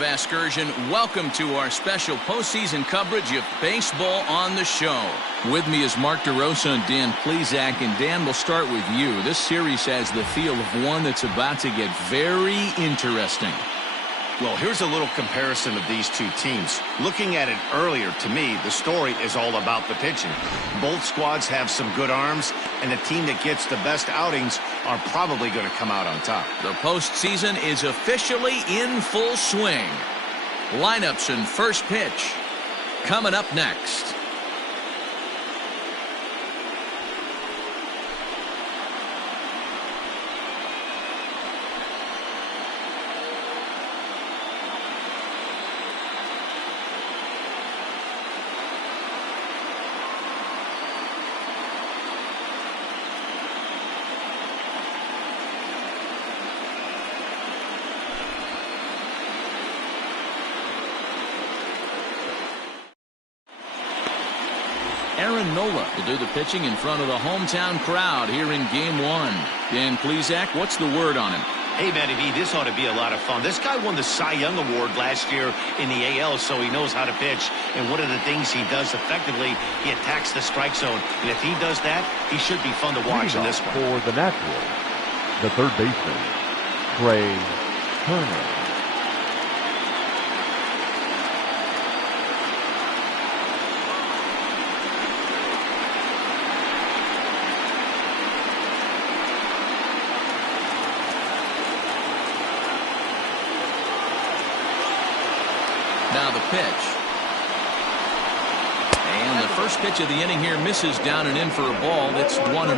Excursion, welcome to our special postseason coverage of baseball on the show. With me is Mark DeRosa and Dan Plesac, and Dan, we'll start with you. This series has the feel of one that's about to get very interesting. Well, here's a little comparison of these two teams. Looking at it earlier, to me, the story is all about the pitching. Both squads have some good arms, and the team that gets the best outings are probably going to come out on top. The postseason is officially in full swing. Lineups and first pitch coming up next. Aaron Nola will do the pitching in front of the hometown crowd here in Game 1. Dan Plesac, what's the word on him? Hey, Matty B, this ought to be a lot of fun. This guy won the Cy Young Award last year in the AL, so he knows how to pitch. And one of the things he does effectively, he attacks the strike zone. And if he does that, he should be fun to watch in this one. For the Nationals, the third baseman, Trey Turner. Now the pitch. And the first pitch of the inning here misses down and in for a ball. That's 1-0.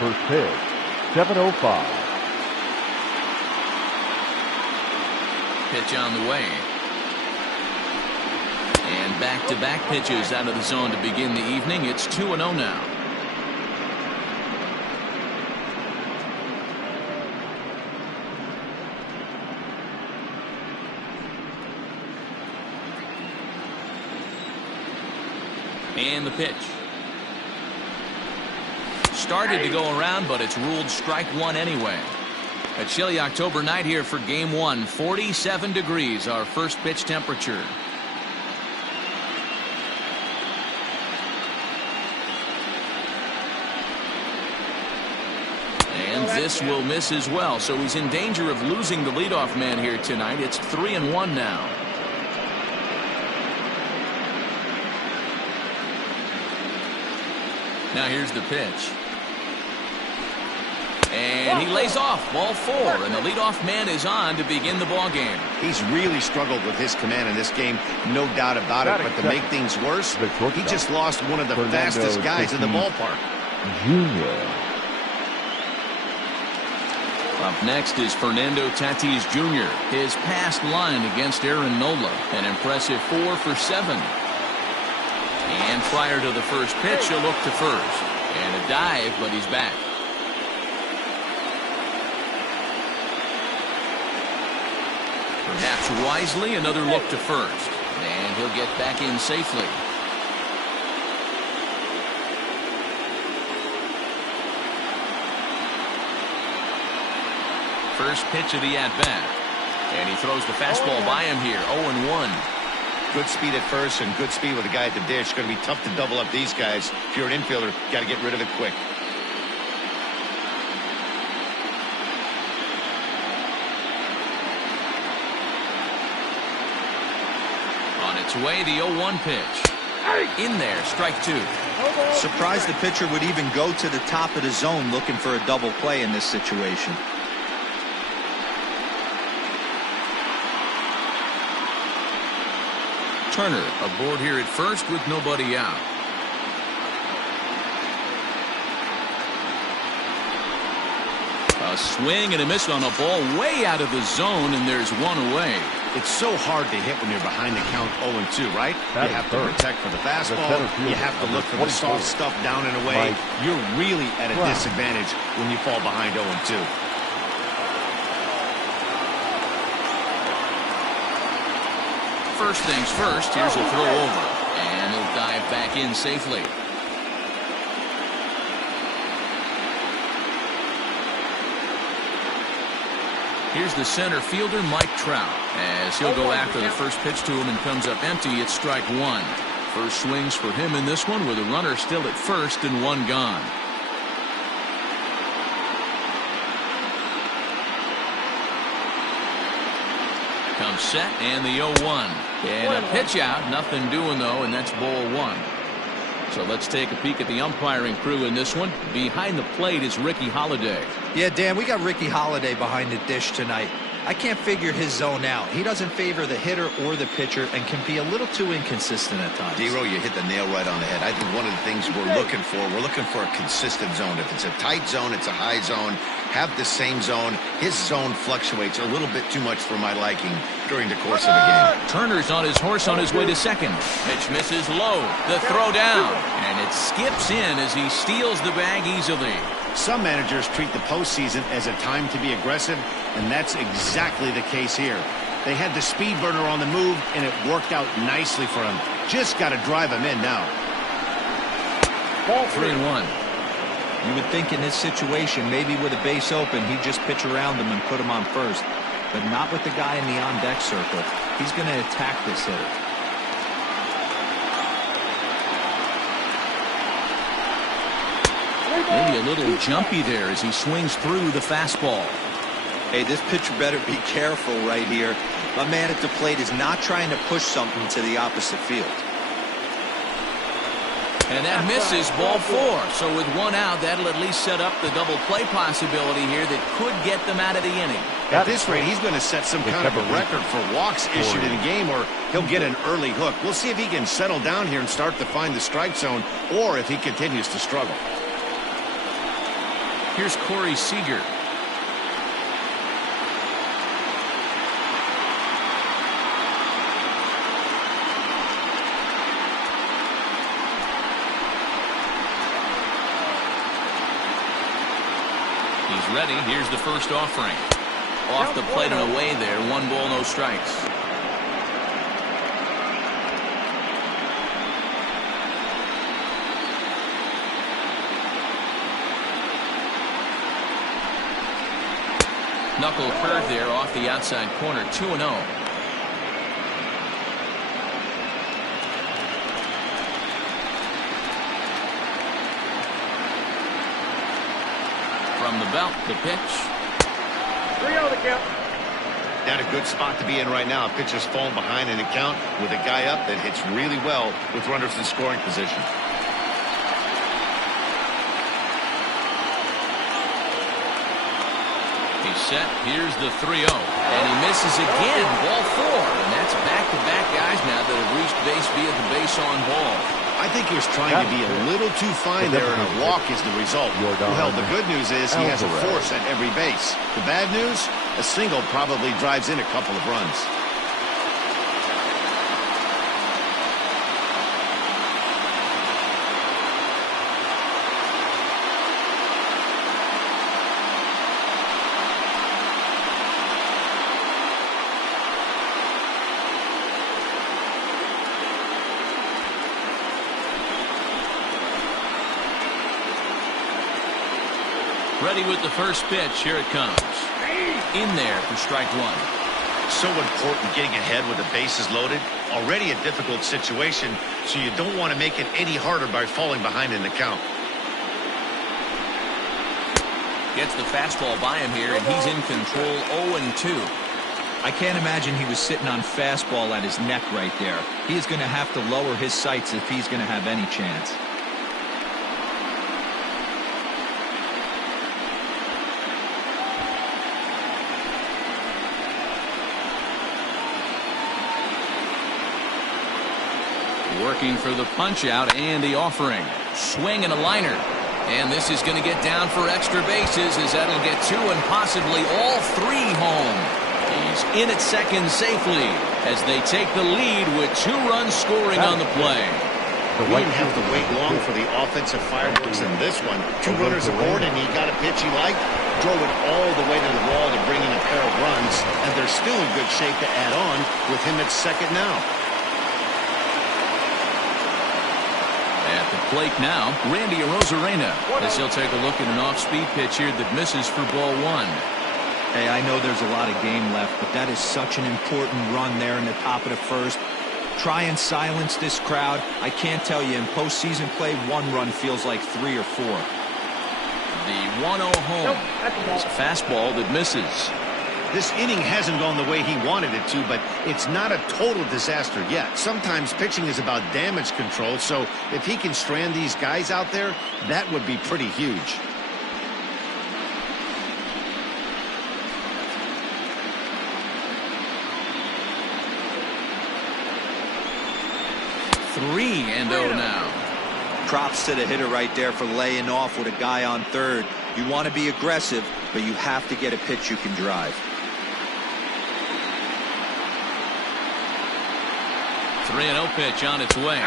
First pitch, 7:05. Pitch on the way. And back-to-back pitches out of the zone to begin the evening. It's 2-0 now. And the pitch. Started to go around, but it's ruled strike one anyway. A chilly October night here for Game 1. 47 degrees, our first pitch temperature. And this will miss as well, so he's in danger of losing the leadoff man here tonight. It's 3-1 now. Now here's the pitch. And he lays off, ball 4, and the leadoff man is on to begin the ball game. He's really struggled with his command in this game, no doubt about it. But to make things worse, he just lost one of the fastest guys in the ballpark. Jr. Up next is Fernando Tatis Jr. His past line against Aaron Nola, an impressive 4 for 7. And prior to the first pitch, a look to first. And a dive, but he's back. Perhaps wisely, another look to first. And he'll get back in safely. First pitch of the at-bat. And he throws the fastball by him here, 0-1. Good speed at first and good speed with a guy at the dish. Going to be tough to double up these guys. If you're an infielder, got to get rid of it quick. On its way, the 0-1 pitch. In there, strike 2. Surprised the pitcher would even go to the top of the zone looking for a double play in this situation. Turner aboard here at first with nobody out. A swing and a miss on a ball way out of the zone, and there's one away. It's so hard to hit when you're behind the count 0-2, right? You have to protect for the fastball. You have to look for the soft stuff down and away. You're really at a disadvantage when you fall behind 0-2. First things first, here's a throw over, and he'll dive back in safely. Here's the center fielder, Mike Trout, as he'll go after the first pitch to him and comes up empty. It's strike one. First swings for him in this one with a runner still at first and one gone. Comes set and the 0-1. And a pitch out. Nothing doing though, and that's ball one. So let's take a peek at the umpiring crew in this one. Behind the plate is Ricky Holiday. Yeah, Dan, we got Ricky Holiday behind the dish tonight. I can't figure his zone out. He doesn't favor the hitter or the pitcher and can be a little too inconsistent at times. D-Row, you hit the nail right on the head. I think one of the things we're looking for a consistent zone. If it's a tight zone, it's a high zone. Have the same zone. His zone fluctuates a little bit too much for my liking during the course of a game. Turner's on his horse on his way to second. Pitch misses low. The throw down. And it skips in as he steals the bag easily. Some managers treat the postseason as a time to be aggressive, and that's exactly the case here. They had the speed burner on the move, and it worked out nicely for him. Just got to drive him in now. Ball 3-1. You would think in this situation, maybe with a base open, he'd just pitch around him and put him on first. But not with the guy in the on-deck circle. He's going to attack this hitter. Maybe a little jumpy there as he swings through the fastball. Hey, this pitcher better be careful right here. My man at the plate is not trying to push something to the opposite field. And that misses, ball four. So with one out, that'll at least set up the double play possibility here that could get them out of the inning. At this rate, he's going to set some kind of a record for walks issued in a game, or he'll get an early hook. We'll see if he can settle down here and start to find the strike zone, or if he continues to struggle. Here's Corey Seeger. He's ready. Here's the first offering. Off the plate and away there. 1 ball, no strikes. Knuckle curve there off the outside corner. 2-0. From the belt, the pitch. 3-0 the count. Not a good spot to be in right now. Pitcher's falling behind in the count with a guy up that hits really well with runners in scoring position. He's set. Here's the 3-0. And he misses again. Ball four. And that's back-to-back guys now that have reached base via the base on ball. I think he was trying to be a little too fine there, and a walk is the result. Well, the good news is he has a force at every base. The bad news, a single probably drives in a couple of runs. Ready with the first pitch. Here it comes. In there for strike one. So important getting ahead with the bases loaded. Already a difficult situation, so you don't want to make it any harder by falling behind in the count. Gets the fastball by him here, and he's in control. 0-2. I can't imagine he was sitting on fastball at his neck right there. He is going to have to lower his sights if he's going to have any chance. Working for the punch out and the offering. Swing and a liner. And this is going to get down for extra bases as that'll get 2 and possibly all 3 home. He's in at second safely as they take the lead with 2 runs scoring on the play. We didn't have to wait long for the offensive fireworks in this one. 2 runners aboard, and he got a pitch he liked, drove it all the way to the wall to bring in a pair of runs, and they're still in good shape to add on with him at second now. At the plate now, Randy Arozarena, as he'll take a look at an off-speed pitch here that misses for ball 1. Hey, I know there's a lot of game left, but that is such an important run there in the top of the first. Try and silence this crowd. I can't tell you, in postseason play, one run feels like 3 or 4. The 1-0 home. It's a fastball that misses. This inning hasn't gone the way he wanted it to, but it's not a total disaster yet. Sometimes pitching is about damage control, so if he can strand these guys out there, that would be pretty huge. Three and 0 now. Props to the hitter right there for laying off with a guy on third. You want to be aggressive, but you have to get a pitch you can drive. 3-0 pitch on its way.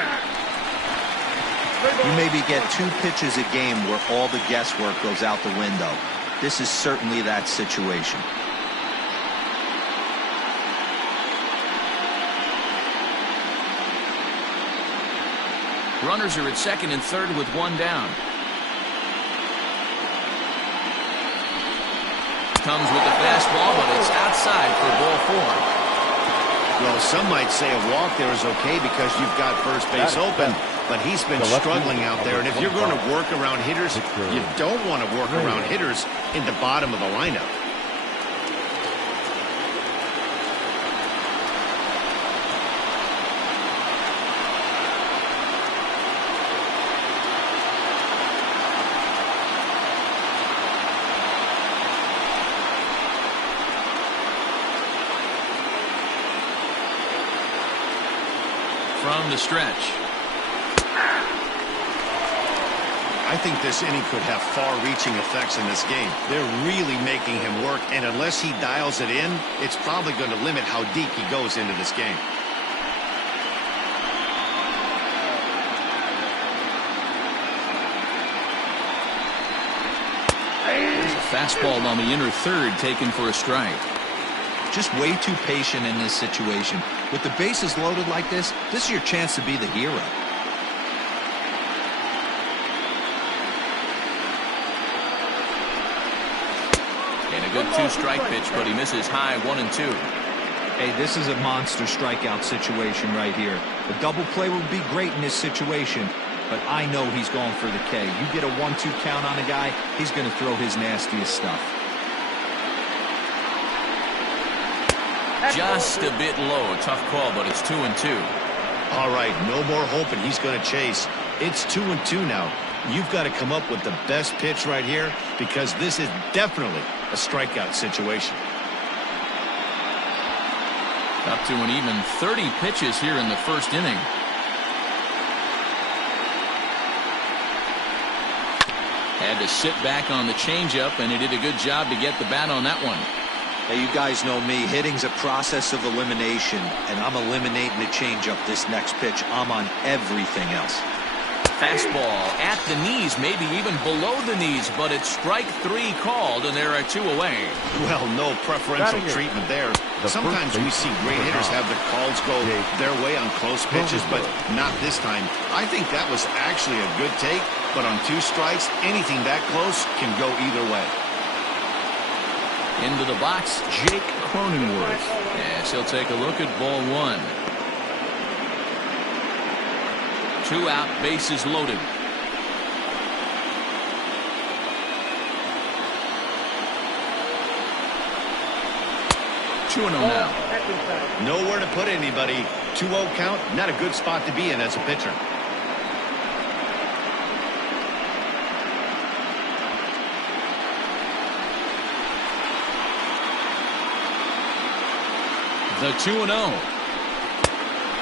You maybe get 2 pitches a game where all the guesswork goes out the window. This is certainly that situation. Runners are at second and third with 1 down. Comes with the fastball, but it's outside for ball 4. Well, some might say a walk there is okay because you've got first base open, but he's been struggling out there. And if you're going to work around hitters, you don't want to work around hitters in the bottom of the lineup. From the stretch. I think this inning could have far-reaching effects in this game. They're really making him work, and unless he dials it in, it's probably going to limit how deep he goes into this game. There's a fastball on the inner third taken for a strike. Just way too patient in this situation. With the bases loaded like this is your chance to be the hero. And a good 2-strike pitch, but he misses high 1 and 2. Hey, this is a monster strikeout situation right here. A double play would be great in this situation, but I know he's going for the K. You get a 1-2 count on a guy, he's going to throw his nastiest stuff. Just a bit low. Tough call, but it's 2 and 2. All right, no more hoping he's going to chase. It's 2 and 2 now. You've got to come up with the best pitch right here because this is definitely a strikeout situation. Up to an even 30 pitches here in the first inning. Had to sit back on the changeup, and he did a good job to get the bat on that one. Hey, you guys know me. Hitting's a process of elimination, and I'm eliminating the changeup this next pitch. I'm on everything else. Fastball at the knees, maybe even below the knees, but it's strike 3 called, and there are 2 away. Well, no preferential treatment there. Sometimes we see great hitters have the calls go their way on close pitches, but not this time. I think that was actually a good take, but on 2 strikes, anything that close can go either way. Into the box, Jake Cronenworth. Yes, he'll take a look at ball 1. 2 out, bases loaded. Two 2-0 now. Nowhere to put anybody. 2-0 count, not a good spot to be in as a pitcher. The 2-0.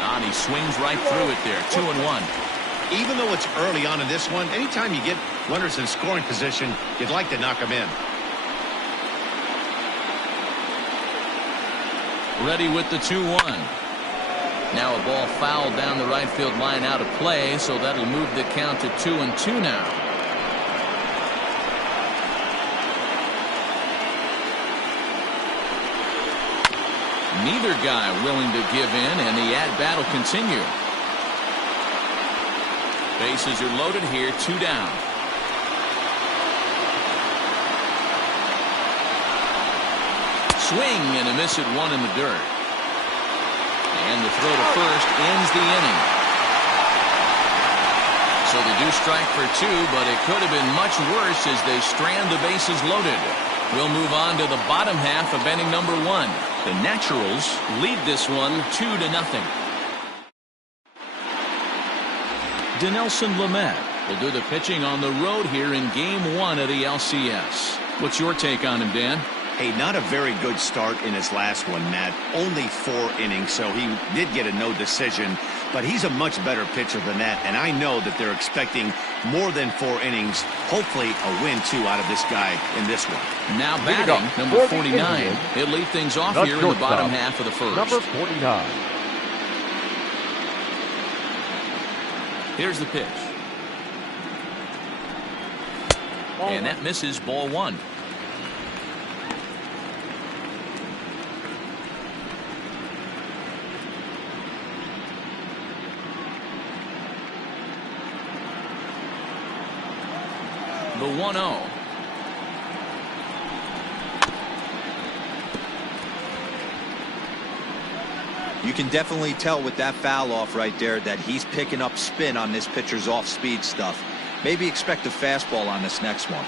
And he swings right through it there. 2-1. Even though it's early on in this one, anytime you get runners in scoring position, you'd like to knock them in. Ready with the 2-1. Now a ball fouled down the right field line out of play, so that'll move the count to 2-2 now. Neither guy willing to give in, and the at-bat will continue. Bases are loaded here, 2 down. swing and a miss at one in the dirt. And the throw to first ends the inning. So they do strike for two, but it could have been much worse as they strand the bases loaded. We'll move on to the bottom half of inning number one. The Naturals lead this one 2-0. Dinelson Lamet will do the pitching on the road here in game one of the LCS. What's your take on him, Dan? Hey, not a very good start in his last one, Matt. Only 4 innings, so he did get a no decision. But he's a much better pitcher than that, and I know that they're expecting more than 4 innings. Hopefully a win, too, out of this guy in this one. Now batting, number 49. He'll lead things off here in the bottom half of the first. Number 49. Here's the pitch. And that misses, ball one. The 1-0. You can definitely tell with that foul off right there that he's picking up spin on this pitcher's off-speed stuff. Maybe expect a fastball on this next one.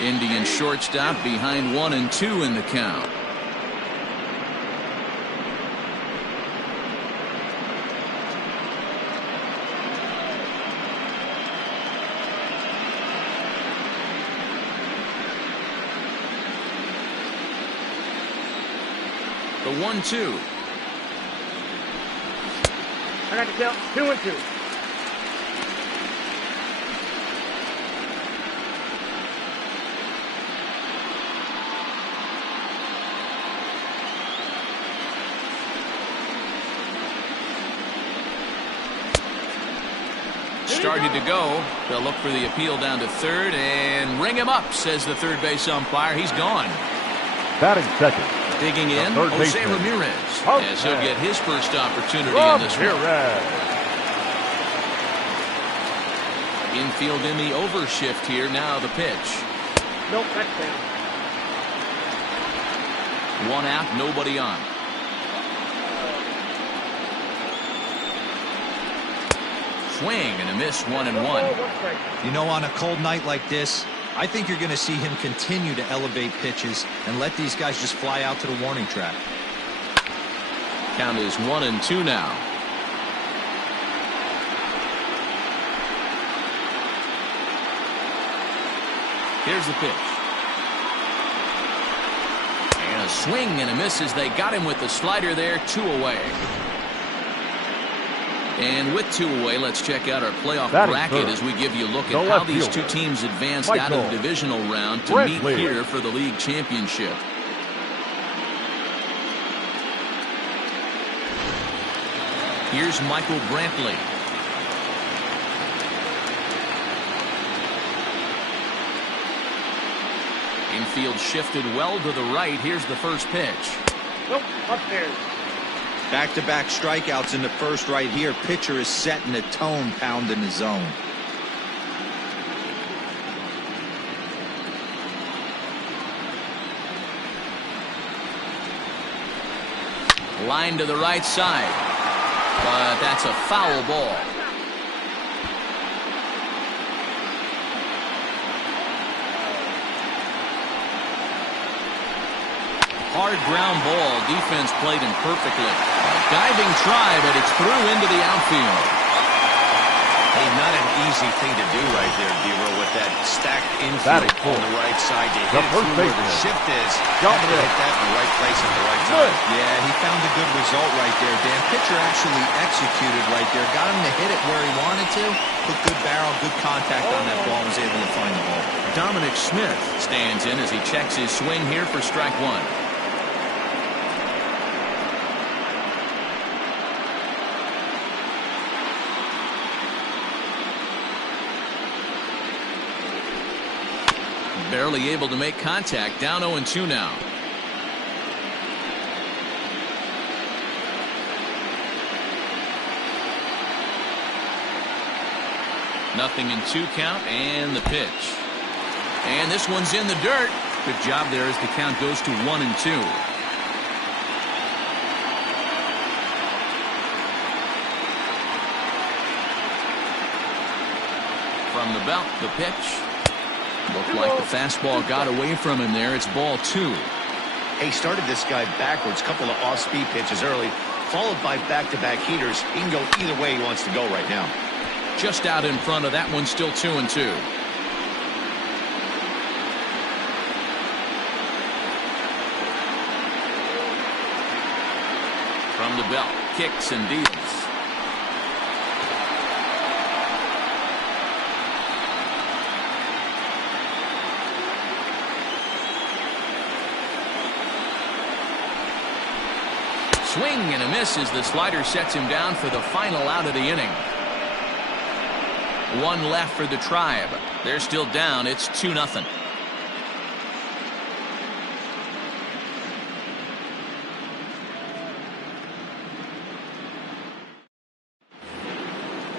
Indian shortstop behind 1-2 in the count. The 1-2. I got to count 2-2. Started to go. They'll look for the appeal down to third and ring him up, says the third base umpire. He's gone. Batting second. Digging in, Jose Ramirez, as he'll get his first opportunity in this one. Infield in the overshift here. Now the pitch. Nope, that's down. 1 out, nobody on. Swing and a miss, 1-1. You know, on a cold night like this, I think you're going to see him continue to elevate pitches and let these guys just fly out to the warning track. Count is 1-2 now. Here's the pitch. And a swing and a miss as they got him with the slider there. 2 away. And with 2 away, let's check out our playoff bracket as we give you a look at how these two teams advanced out of the divisional round to meet here for the league championship. Here's Michael Brantley. Infield shifted well to the right. Here's the first pitch. Nope, upstairs. Back-to-back strikeouts in the first right here. Pitcher is setting the tone, pounding the zone. Line to the right side. But that's a foul ball. Hard ground ball. Defense played him perfectly. Diving try, but it's through into the outfield. Hey, not an easy thing to do right there, D-Row, with that stacked infield on the right side. You hit it through where the shift is. You have to hit that in the right place at the right time. Yeah, he found a good result right there, Dan. Pitcher actually executed right there. Got him to hit it where he wanted to. Put good barrel, good contact on that ball, and was able to find the ball. Dominic Smith stands in as he checks his swing here for strike one. Barely able to make contact. Down 0-2 now. Nothing in 2 count, and the pitch. And this one's in the dirt. Good job there as the count goes to 1-2. From the belt, the pitch. Looked like the fastball got away from him there. It's ball 2. He started this guy backwards, couple of off-speed pitches early, followed by back-to-back heaters. He can go either way he wants to go right now. Just out in front of that one, still 2-2. From the belt, kicks and deals. Swing and a miss as the slider sets him down for the final out of the inning. One left for the Tribe. They're still down. It's 2-0.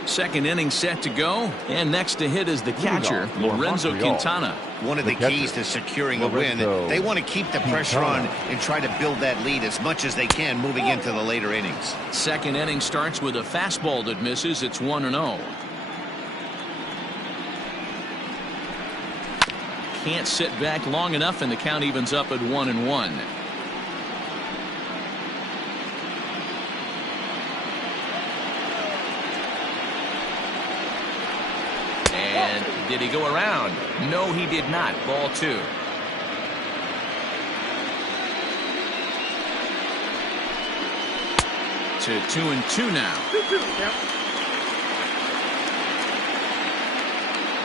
Second inning set to go, and next to hit is the catcher, Lorenzo Quintana. One of the keys to securing a win, they want to keep the pressure on and try to build that lead as much as they can moving into the later innings. Second inning starts with a fastball that misses. It's 1-0. Can't sit back long enough, and the count evens up at 1-1. Did he go around? No, he did not. Ball 2. To 2-2 now. 2-2. Yep.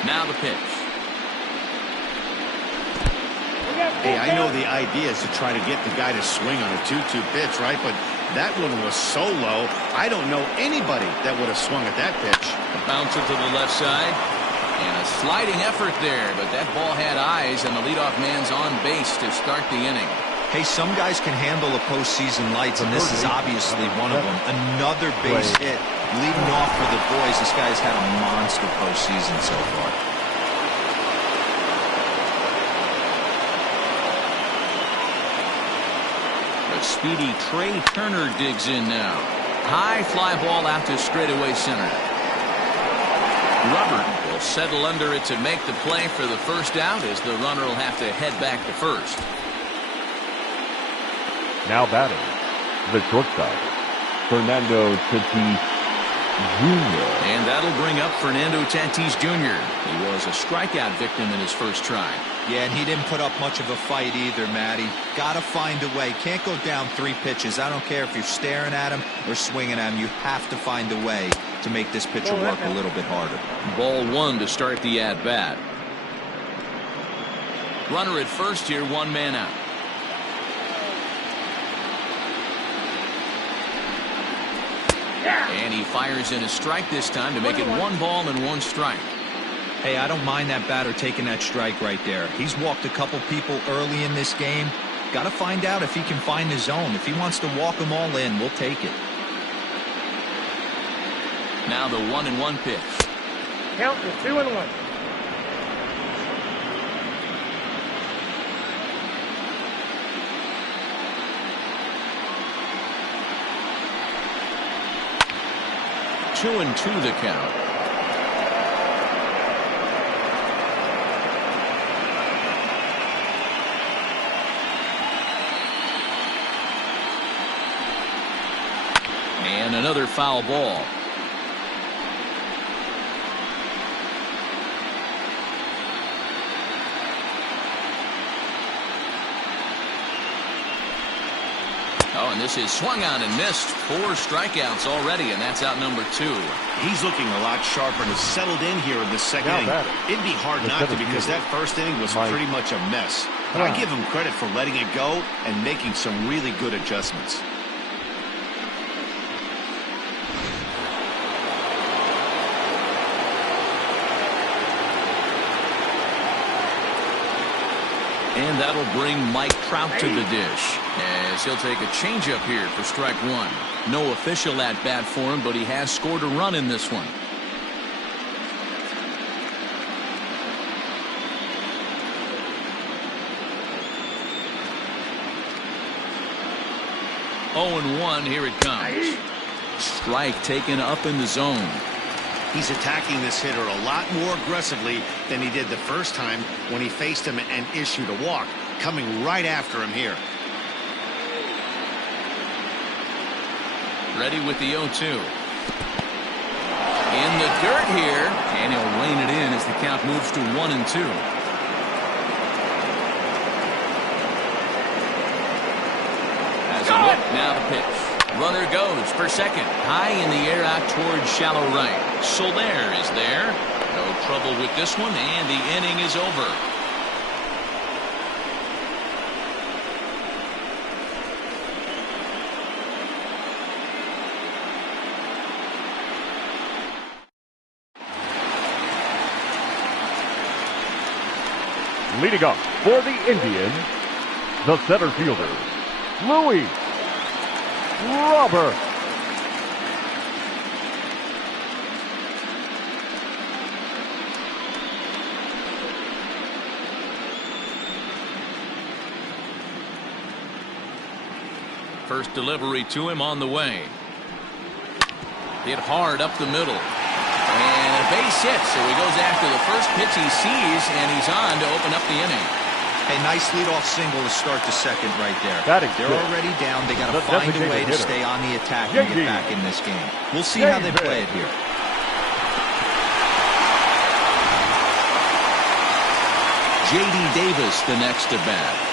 Now the pitch. Hey, I know the idea is to try to get the guy to swing on a 2-2 pitch, right? But that one was so low, I don't know anybody that would have swung at that pitch. A bouncer to the left side. And a sliding effort there, but that ball had eyes, and the leadoff man's on base to start the inning. Hey, some guys can handle the postseason lights, and this is obviously one of them. Another base hit, leading off for the boys. This guy's had a monster postseason so far. The speedy Trey Turner digs in now. High fly ball out to straightaway center. Robert will settle under it to make the play for the first out, as the runner will have to head back to first. Now batting, the shortstop, Fernando Tatis Jr. And that'll bring up Fernando Tatis Jr. He was a strikeout victim in his first try. Yeah, and he didn't put up much of a fight either, Matty. Got to find a way. Can't go down 3 pitches. I don't care if you're staring at him or swinging at him. You have to find a way to make this pitcher work a little bit harder. Ball 1 to start the at-bat. Runner at first here, 1 man out. And he fires in a strike this time to make it 1 ball and 1 strike. Hey, I don't mind that batter taking that strike right there. He's walked a couple people early in this game. Got to find out if he can find the zone. If he wants to walk them all in, we'll take it. Now the 1-1 pitch. Count is 2-1. Two and 2 the count. And another foul ball. Oh, and this is swung on and missed. 4 strikeouts already, and that's out number 2. He's looking a lot sharper and has settled in here in the second inning. It'd be hard not to, because that first inning was pretty much a mess. But I give him credit for letting it go and making some really good adjustments. And that'll bring Mike Trout to the dish, as he'll take a changeup here for strike 1. No official at bat for him, but he has scored a run in this one. 0-1, here it comes. Strike taken up in the zone. He's attacking this hitter a lot more aggressively than he did the first time when he faced him and issued a walk. Coming right after him here. Ready with the 0-2. In the dirt here, and he'll rein it in as the count moves to 1-2. As a look, now the pitch. Runner goes for second. High in the air out towards shallow right. Soler is there. No trouble with this one, and the inning is over. Leading up for the Indians, the center fielder, Louis Robert. First delivery to him on the way. Hit hard up the middle. And a base hit, so he goes after the first pitch he sees, and he's on to open up the inning. A nice leadoff single to start the second right there. They're good. already down. They got to find a way to stay on the attack and get back in this game. We'll see how they play it here. J.D. Davis the next to bat.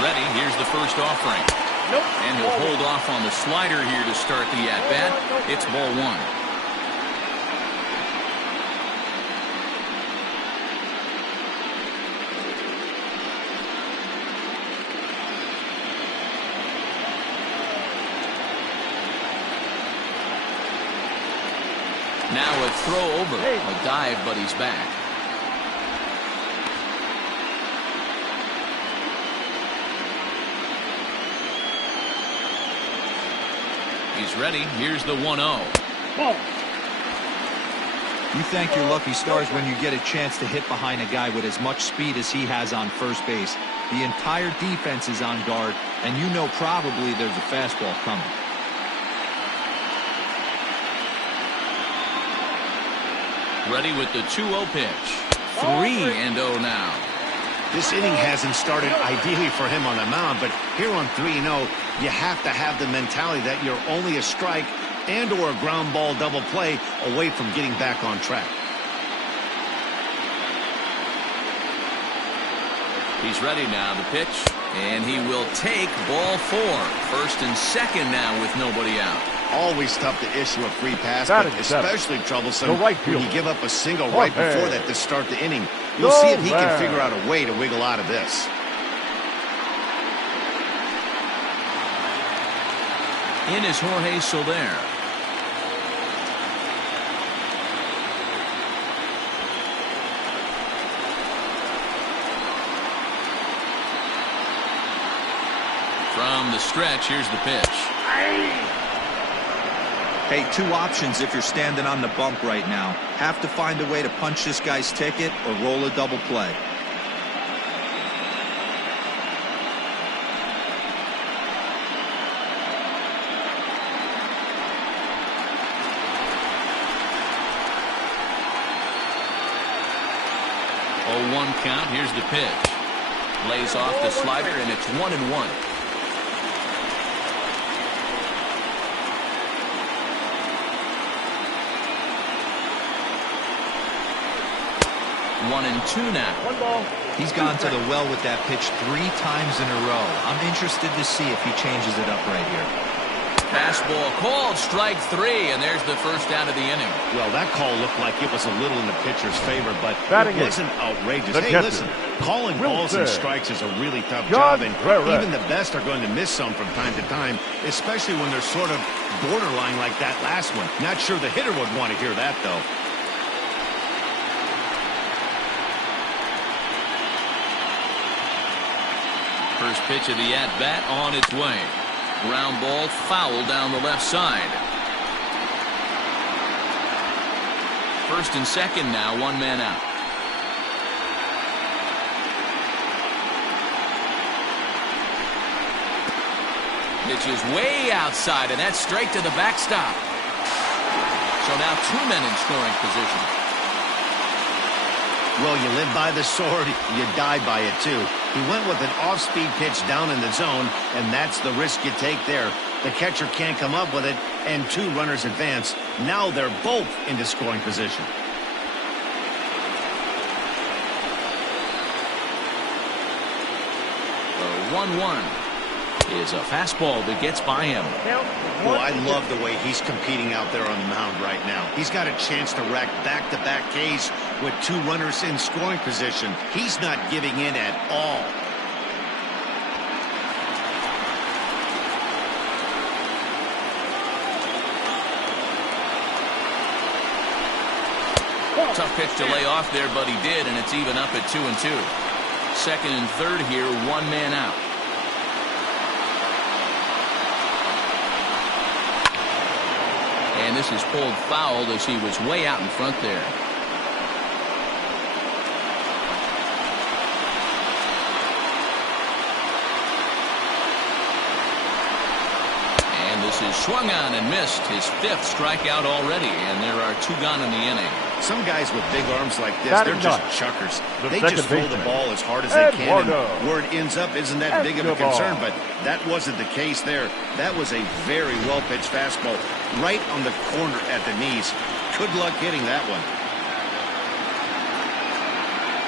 Ready. Here's the first offering. Nope. And he'll hold off on the slider here to start the at-bat. It's ball one. Now a throw over. A dive, but he's back. He's ready. Here's the 1-0. You thank your lucky stars when you get a chance to hit behind a guy with as much speed as he has on first base. The entire defense is on guard, and you know probably there's a fastball coming. Ready with the 2-0 pitch. 3-0 now. This inning hasn't started ideally for him on the mound, but here on 3-0, you have to have the mentality that you're only a strike and or a ground ball double play away from getting back on track. He's ready now, the pitch, and he will take ball 4. First and second now with nobody out. Always tough to issue a free pass, but especially troublesome when you give up a single right before that to start the inning. We'll see if he can figure out a way to wiggle out of this. In is Jorge Soler. From the stretch, here's the pitch. Hey, 2 options if you're standing on the bump right now. Have to find a way to punch this guy's ticket or roll a double play. Oh, 1 count. Here's the pitch. Lays off the slider, and it's 1-1. One and two now. He's gone to the well with that pitch 3 times in a row. I'm interested to see if he changes it up right here. Fastball called, strike 3, and there's the first out of the inning. Well, that call looked like it was a little in the pitcher's favor, but it wasn't outrageous. Hey, listen, calling balls and strikes is a really tough job, and even the best are going to miss some from time to time, especially when they're sort of borderline like that last one. Not sure the hitter would want to hear that, though. First pitch of the at-bat on its way. Ground ball foul down the left side. First and second now, one man out. Pitch is way outside, and that's straight to the backstop. So now two men in scoring position. Well, you live by the sword, you die by it too. He went with an off-speed pitch down in the zone, and that's the risk you take there. The catcher can't come up with it, and two runners advance. Now they're both into scoring position. The 1-1 is a fastball that gets by him. Well, I love the way he's competing out there on the mound right now. He's got a chance to rack back-to-back Ks with two runners in scoring position. He's not giving in at all. Tough pitch to lay off there, but he did, and it's even up at 2-2. Second and third here, one man out. And this is pulled foul as he was way out in front there. And this is swung on and missed. His fifth strikeout already, and there are two gone in the inning. Some guys with big arms like this, Batting they're just ninth, chuckers. the They second just throw the baseman, ball as hard as they can, Eduardo and where it ends up isn't that big of a Escobar. concern, but that wasn't the case there. That was a very well-pitched fastball right on the corner at the knees. Good luck hitting that one.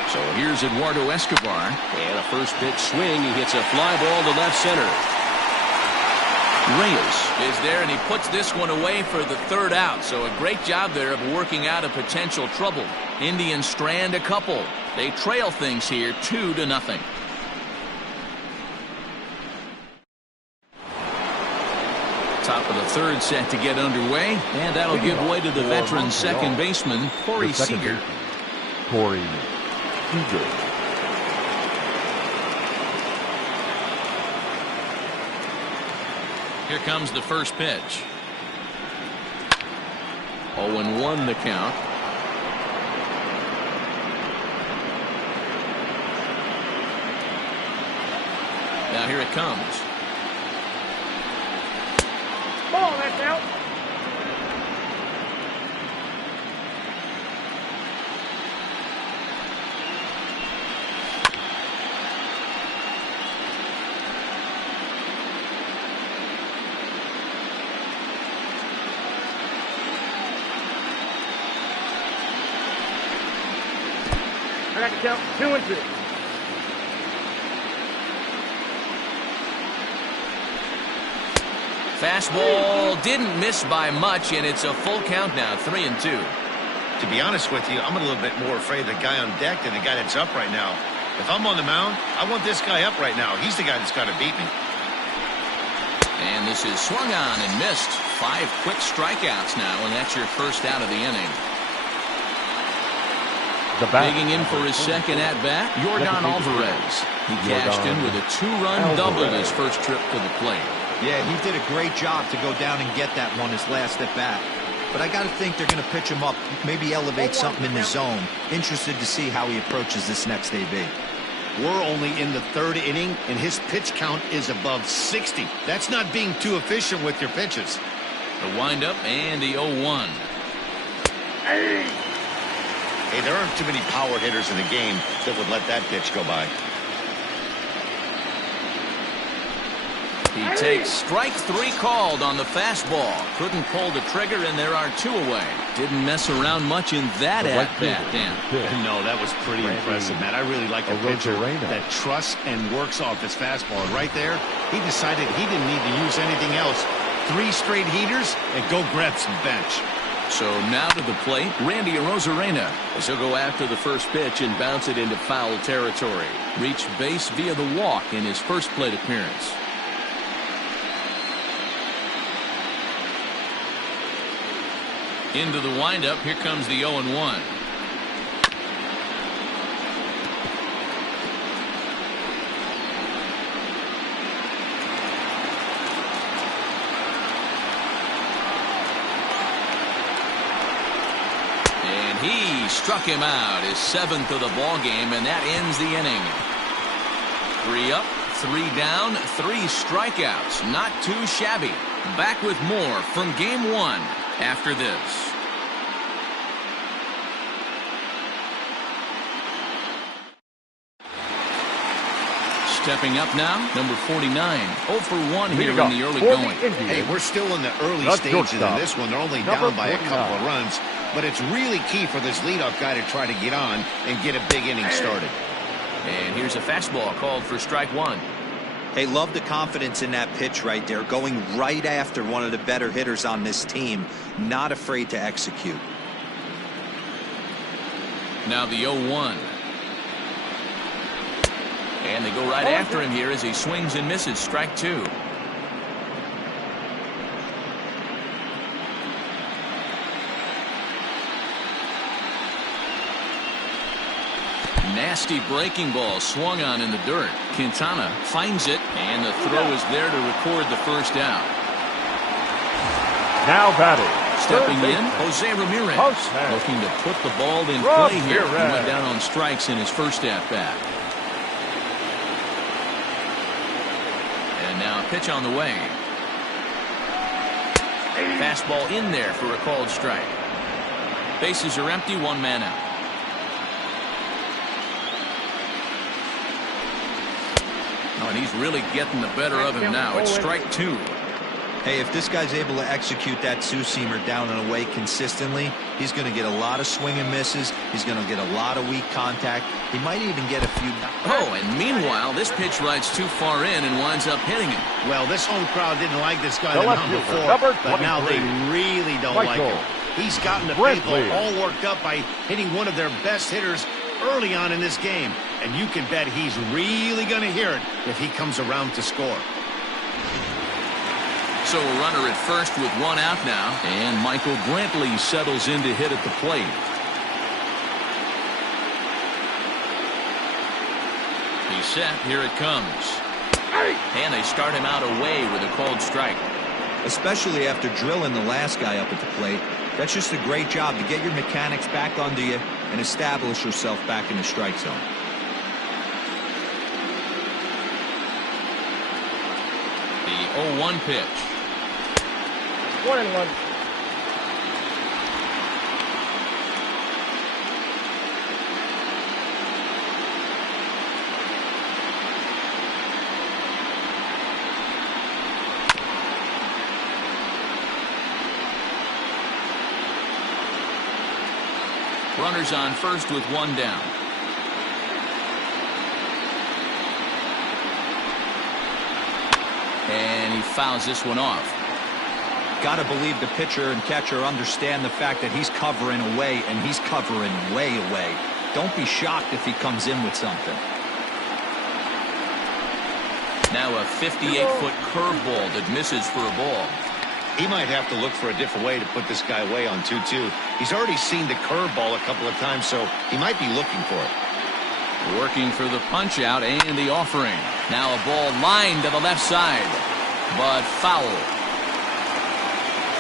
So here's Eduardo Escobar, and a first pitch swing. He hits a fly ball to left center. Reyes is there, and he puts this one away for the third out. So a great job there of working out a potential trouble. Indians strand a couple. They trail things here 2-0. Top of the third set to get underway, and that'll give way to the veteran second baseman, Seeger. Seeger. Here comes the first pitch. 0-1 the count. Now here it comes. Ball, that's out. I got to count 2-2. Fastball didn't miss by much, and it's a full count now, 3-2. To be honest with you, I'm a little bit more afraid of the guy on deck than the guy that's up right now. If I'm on the mound, I want this guy up right now. He's the guy that's got to beat me. And this is swung on and missed. 5 quick strikeouts now, and that's your first out of the inning. Digging in for his second at-bat, Yordan Alvarez. He cashed in with a 2-run double his first trip to the plate. Yeah, he did a great job to go down and get that one his last at-bat. But I got to think they're going to pitch him up, maybe elevate something in the zone. Interested to see how he approaches this next AB. We're only in the third inning, and his pitch count is above 60. That's not being too efficient with your pitches. The windup and the 0-1. Hey, there aren't too many power hitters in the game that would let that pitch go by. He takes strike 3 called on the fastball. Couldn't pull the trigger, and there are 2 away. Didn't mess around much in that at-bat, Dan. No, that was pretty impressive, man. I really like a pitcher that trusts and works off his fastball. And right there, he decided he didn't need to use anything else. 3 straight heaters and go grab some bench. So now to the plate, Randy Arozarena, as he'll go after the first pitch and bounce it into foul territory. Reached base via the walk in his first plate appearance. Into the windup, here comes the 0-1. He struck him out, his 7th of the ball game, and that ends the inning. 3 up, 3 down, 3 strikeouts. Not too shabby. Back with more from Game 1 after this. Stepping up now, number 49. 0 for 1 here in the early going. Hey, we're still in the early stages of this one. They're only down by a couple of runs, but it's really key for this leadoff guy to try to get on and get a big inning started. And here's a fastball called for strike 1. Hey, love the confidence in that pitch right there, going right after one of the better hitters on this team, not afraid to execute. Now the 0-1. And they go right after him here as he swings and misses. Strike 2. Nasty breaking ball swung on in the dirt. Quintana finds it, and the throw is there to record the first out. Now batting. Stepping in, Jose Ramirez. Looking to put the ball in play here. He went down on strikes in his first at-bat. And now a pitch on the way. Fastball in there for a called strike. Bases are empty, 1 man out. Oh, and he's really getting the better of him now. It's strike 2. Hey, if this guy's able to execute that two-seamer down and away consistently, he's going to get a lot of swing and misses. He's going to get a lot of weak contact. He might even get a few. Oh, and meanwhile, this pitch rides too far in and winds up hitting him. Well, this home crowd didn't like this guy the mound before, but now they really don't like him. He's gotten the people all worked up by hitting one of their best hitters early on in this game, and you can bet he's really going to hear it if he comes around to score. So a runner at first with 1 out now, and Michael Brantley settles in to hit at the plate. He's set. Here it comes. And they start him out away with a called strike. Especially after drilling the last guy up at the plate. That's just a great job to get your mechanics back under you and establish yourself back in the strike zone. The 0-1 pitch. 1-1. Runners on first with 1 down. And he fouls this one off. Got to believe the pitcher and catcher understand the fact that he's covering away, and he's covering way away. Don't be shocked if he comes in with something. Now a 58-foot curveball that misses for a ball. He might have to look for a different way to put this guy away on 2-2. He's already seen the curveball a couple of times, so he might be looking for it. Working for the punch out and the offering. Now a ball lined to the left side, but foul.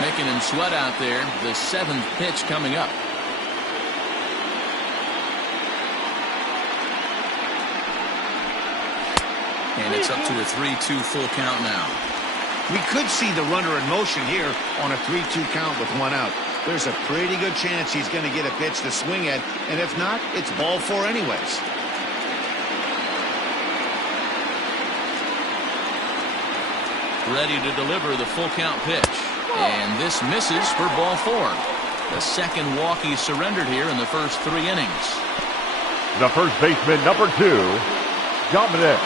Making him sweat out there. The 7th pitch coming up. And it's up to a 3-2 full count now. We could see the runner in motion here on a 3-2 count with 1 out. There's a pretty good chance he's going to get a pitch to swing at, and if not, it's ball 4 anyways. Ready to deliver the full count pitch. And this misses for ball 4. The second walk he surrendered here in the first 3 innings. The first baseman, number 2, Dominic.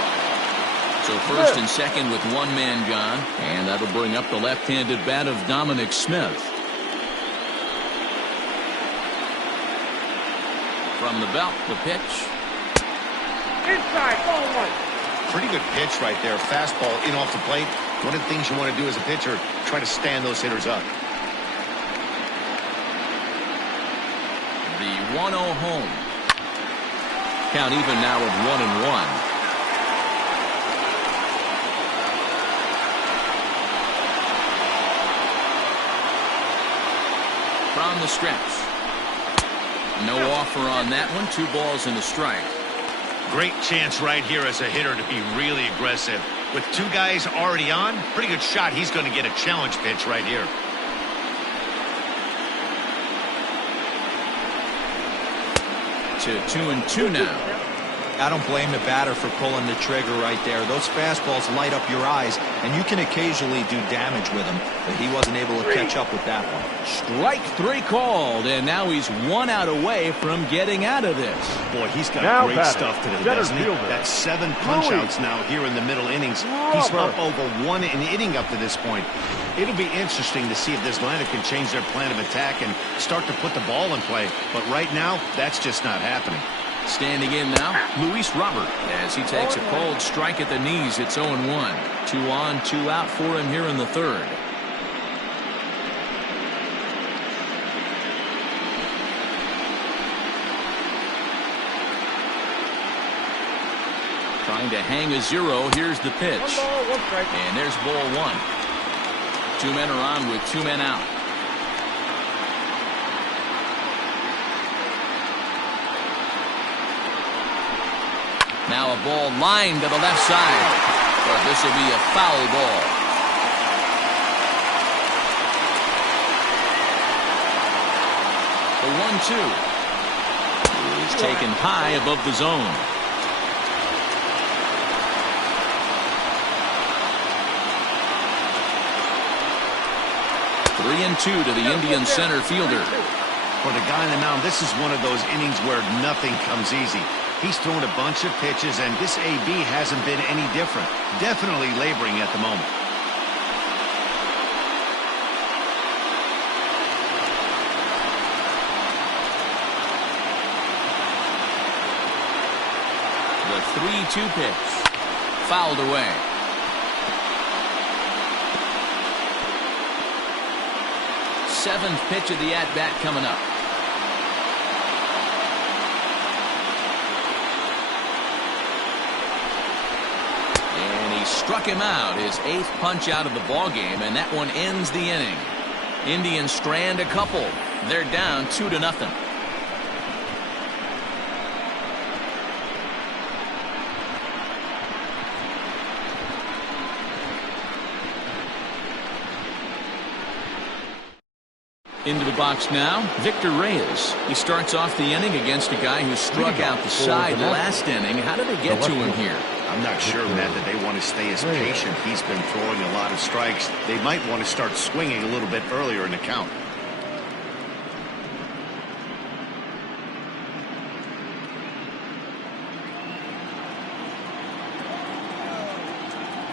So first and second with 1 man gone, and that'll bring up the left-handed bat of Dominic Smith. From the belt, the pitch. Inside, ball 1. Pretty good pitch right there. Fastball in off the plate. One of the things you want to do as a pitcher, try to stand those hitters up. The 1-0 home. Count even now of 1-1. From the stretch. No offer on that one. 2 balls and a strike. Great chance right here as a hitter to be really aggressive. With 2 guys already on, pretty good shot he's going to get a challenge pitch right here. To 2-2 now. I don't blame the batter for pulling the trigger right there. Those fastballs light up your eyes, and you can occasionally do damage with them, but he wasn't able to catch up with that one. Strike 3 called, and now he's 1 out away from getting out of this. Boy, he's got Now great batting, stuff today, center doesn't he? fielder, That's 7 punch-outs now here in the middle innings. He's up over 1 inning up to this point. It'll be interesting to see if this lineup can change their plan of attack and start to put the ball in play. But right now, that's just not happening. Standing in now, Luis Robert, as he takes a cold strike at the knees. It's 0-1. 2 on, 2 out for him here in the 3rd. Trying to hang a 0. Here's the pitch. 1 ball, 1 strike. And there's ball 1. 2 men are on with 2 men out. Now a ball lined to the left side. But this will be a foul ball. The 1-2 is taken high above the zone. Three and 2 to the Indian center fielder. For the guy on the mound, this is one of those innings where nothing comes easy. He's thrown a bunch of pitches, and this AB hasn't been any different. Definitely laboring at the moment. The 3-2 pitch. Fouled away. Seventh pitch of the at-bat coming up. And he struck him out, his 8th punch out of the ball game, and that one ends the inning. Indians strand a couple. They're down 2-0. Into the box now, Victor Reyes. He starts off the inning against a guy who struck out the side last inning. How did they get to him here? I'm not sure, Matt, that they want to stay as patient. He's been throwing a lot of strikes. They might want to start swinging a little bit earlier in the count.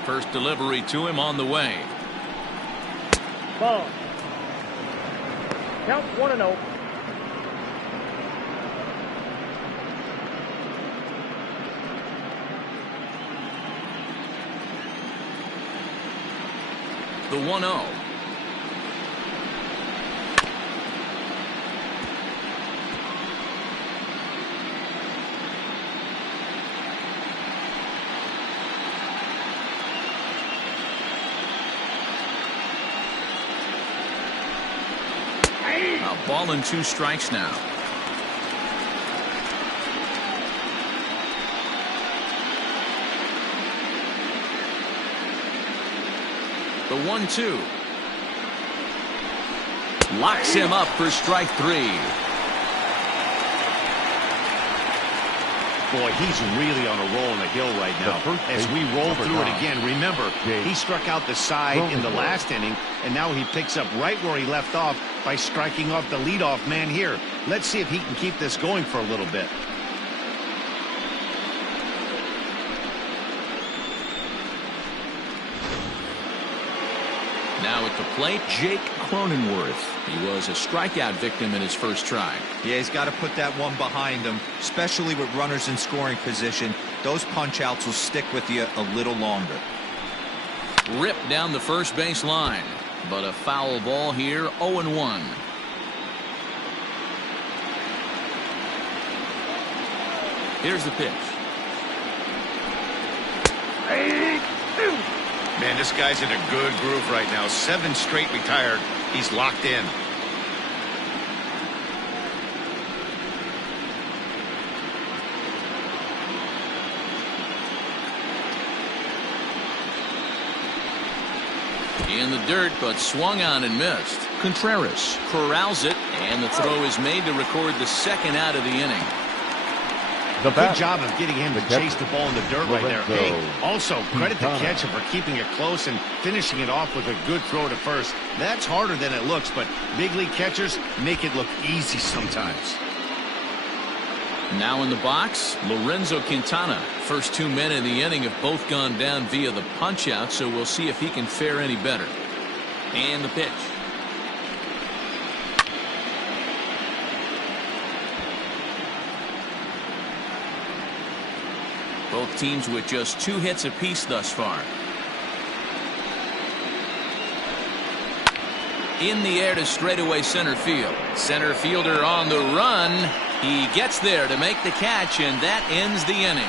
First delivery to him on the way. Ball. Count 1-0. The 1-0. A ball and 2 strikes now. The 1-2 locks him up for strike 3. Boy, he's really on a roll in the hill right now. As we roll through it again, remember, he struck out the side in the last inning, and now he picks up right where he left off by striking off the leadoff man here. Let's see if he can keep this going for a little bit. Now at the plate, Jake Cronenworth. He was a strikeout victim in his first try. Yeah, he's got to put that one behind him, especially with runners in scoring position. Those punch-outs will stick with you a little longer. Ripped down the first base line, but a foul ball here, 0-1. Here's the pitch. Man, this guy's in a good groove right now. 7 straight retired. He's locked in. In the dirt, but swung on and missed. Contreras corrals it, and the throw is made to record the second out of the inning. Good job of getting him to chase the ball in the dirt right there. Lorenzo Hey, also credit the Quintana. catcher for keeping it close and finishing it off with a good throw to first. That's harder than it looks, but big league catchers make it look easy sometimes. Now in the box, Lorenzo Quintana. First 2 men in the inning have both gone down via the punch-out, so we'll see if he can fare any better. And the pitch. Both teams with just 2 hits apiece thus far. In the air to straightaway center field. Center fielder on the run. He gets there to make the catch, and that ends the inning.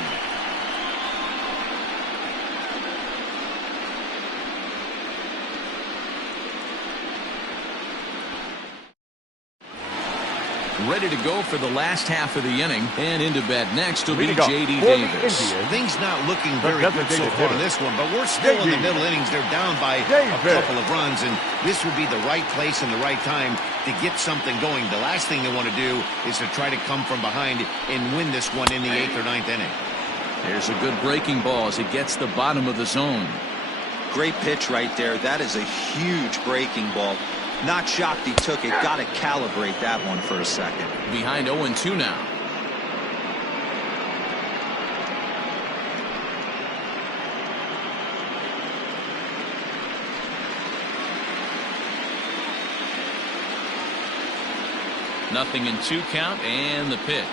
Ready to go for the last half of the inning, and into bat next will be J.D. Davis. Things not looking very good so far in this one, but we're still in the middle innings. They're down by a couple of runs, and this would be the right place and the right time to get something going. The last thing they want to do is to try to come from behind and win this one in the 8th or 9th inning. There's a good breaking ball as it gets the bottom of the zone. Great pitch right there. That is a huge breaking ball. Not shocked he took it. Got to calibrate that one for a second. Behind 0-2 now. Nothing in 2 count, and the pitch.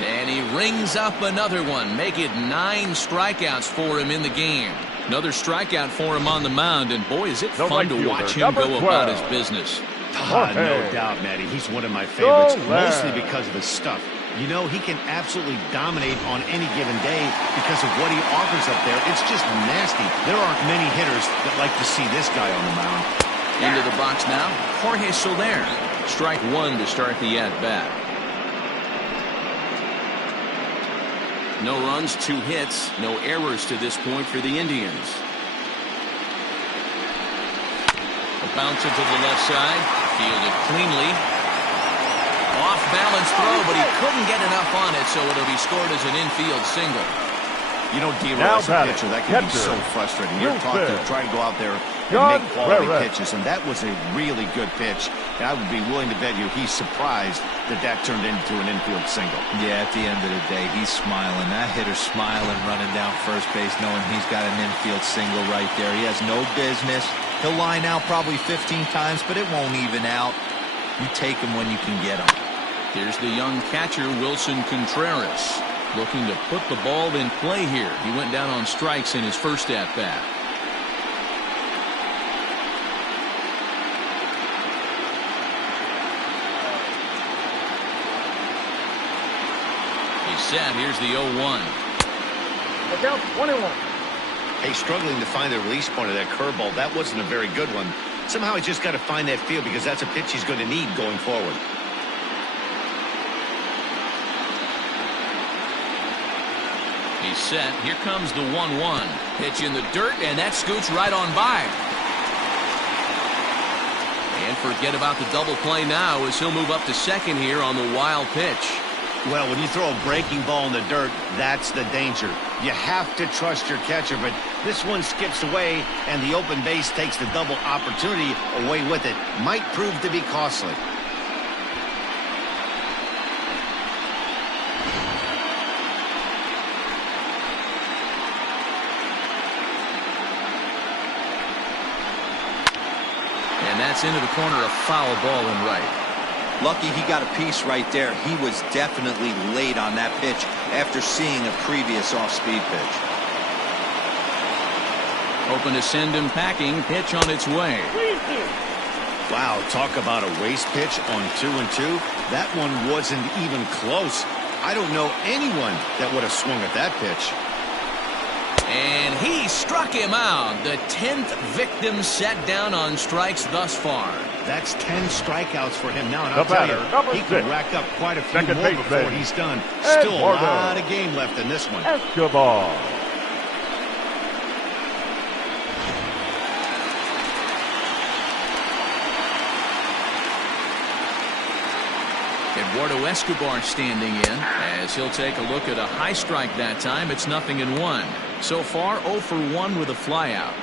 And he rings up another one. Make it 9 strikeouts for him in the game. Another strikeout for him on the mound, and boy, is it fun to watch him go about his business. No doubt, Matty. He's one of my favorites, mostly because of his stuff. You know, he can absolutely dominate on any given day because of what he offers up there. It's just nasty. There aren't many hitters that like to see this guy on the mound. Into the box now, Jorge Soler. Strike 1 to start the at-bat. No runs, 2 hits, no errors to this point for the Indians. A bouncer to the left side, fielded cleanly. Off balance throw, but he couldn't get enough on it, so it'll be scored as an infield single. You know, D-Roll, as a pitcher, that can be so frustrating. You're taught to try to go out there and make quality pitches, and that was a really good pitch. And I would be willing to bet you he's surprised that that turned into an infield single. Yeah, at the end of the day, he's smiling. That hitter's smiling, running down first base, knowing he's got an infield single right there. He has no business. He'll line out probably 15 times, but it won't even out. You take him when you can get him. Here's the young catcher, Wilson Contreras, looking to put the ball in play here. He went down on strikes in his first at-bat. He's set. Here's the 0-1. Look out, 1-1. Hey, struggling to find the release point of that curveball. That wasn't a very good one. Somehow he's just got to find that feel because that's a pitch he's going to need going forward. He's set. Here comes the 1-1. Pitch in the dirt, and that scoots right on by. And forget about the double play now as he'll move up to second here on the wild pitch. Well, when you throw a breaking ball in the dirt, that's the danger. You have to trust your catcher, but this one skips away, and the open base takes the double opportunity away with it. Might prove to be costly. And that's into the corner, a foul ball and right. Lucky he got a piece right there. He was definitely late on that pitch after seeing a previous off-speed pitch. Hoping to send him packing. Pitch on its way. Wow, talk about a waste pitch on 2-2. That one wasn't even close. I don't know anyone that would have swung at that pitch. And he struck him out. The 10th victim set down on strikes thus far. That's 10 strikeouts for him now, and I'll tell you, he could rack up quite a few more before he's done. Still a lot of game left in this one. Escobar. Eduardo Escobar standing in as he'll take a look at a high strike that time. It's 0-1. So far 0 for 1 with a flyout.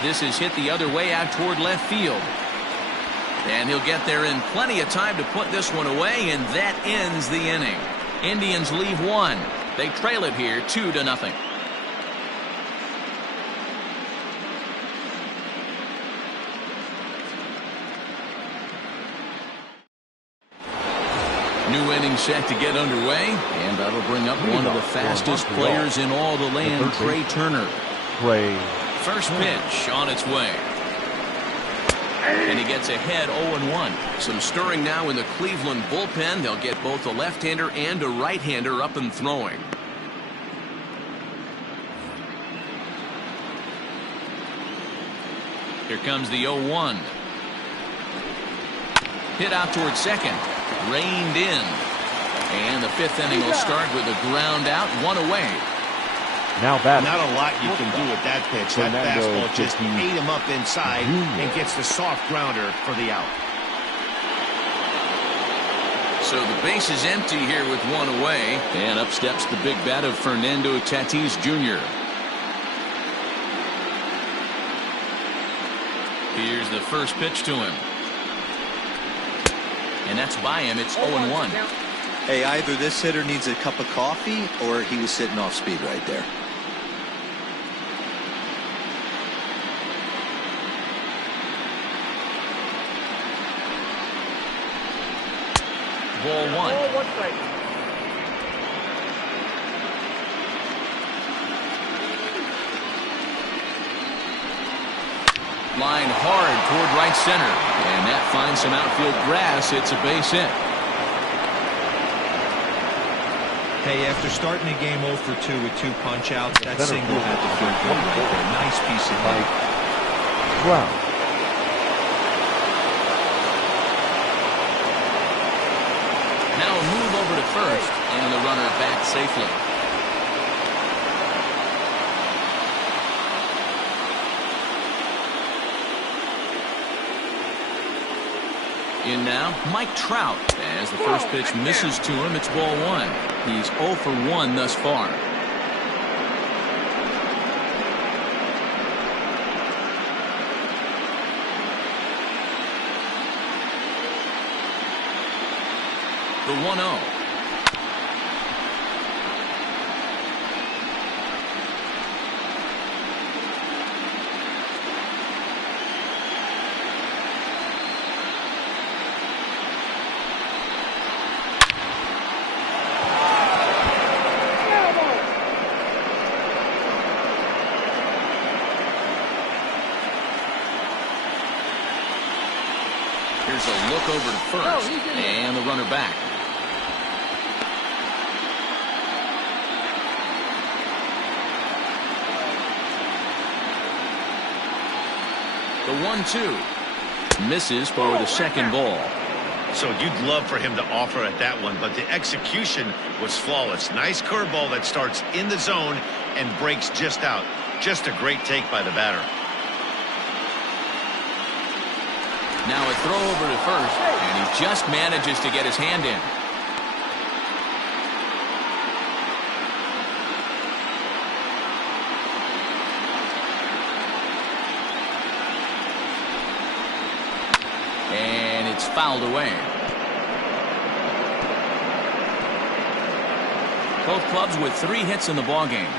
This is hit the other way out toward left field. And he'll get there in plenty of time to put this one away, and that ends the inning. Indians leave one. They trail it here 2-0. New inning set to get underway, and that'll bring up one of the fastest players in all the land, Trey Turner. First pitch on its way. And he gets ahead 0-1. Some stirring now in the Cleveland bullpen. They'll get both a left-hander and a right-hander up and throwing. Here comes the 0-1. Hit out towards second. Reined in. And the fifth inning will start with a ground out, one away. Now batting. Not a lot you can do with that pitch. That fastball just ate him up inside and gets the soft grounder for the out. So the base is empty here with one away. And up steps the big bat of Fernando Tatis Jr. Here's the first pitch to him. And that's by him. It's 0-1. Hey, either this hitter needs a cup of coffee or he was sitting off speed right there. Ball one. Line hard toward right center. And that finds some outfield grass. It's a base hit. Hey, after starting the game 0 for 2 with 2 punch outs, that single had to feel good right there. Nice piece of hit. Wow. Now a move over to first, and the runner back safely. In now, Mike Trout. As the first pitch misses to him, it's ball one. He's 0 for 1 thus far. The 1-0. Here's a look over to first, and the runner back. The 1-2 misses for the second ball. So you'd love for him to offer at that one, but the execution was flawless. Nice curveball that starts in the zone and breaks just out. Just a great take by the batter. Now a throw over to first, and he just manages to get his hand in. And it's fouled away. Both clubs with 3 hits in the ballgame.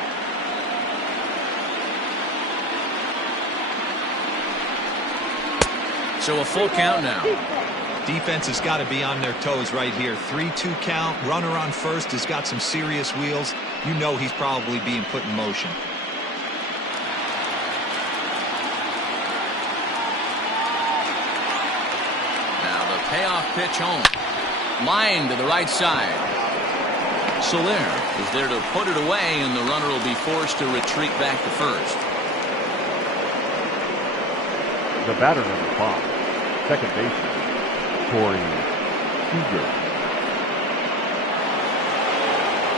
So a full count now. Defense has got to be on their toes right here. 3-2 count. Runner on first has got some serious wheels. You know he's probably being put in motion. Now the payoff pitch home. Line to the right side. Soler is there to put it away, and the runner will be forced to retreat back to first. The batter, number 5. Second baseman, Seeger.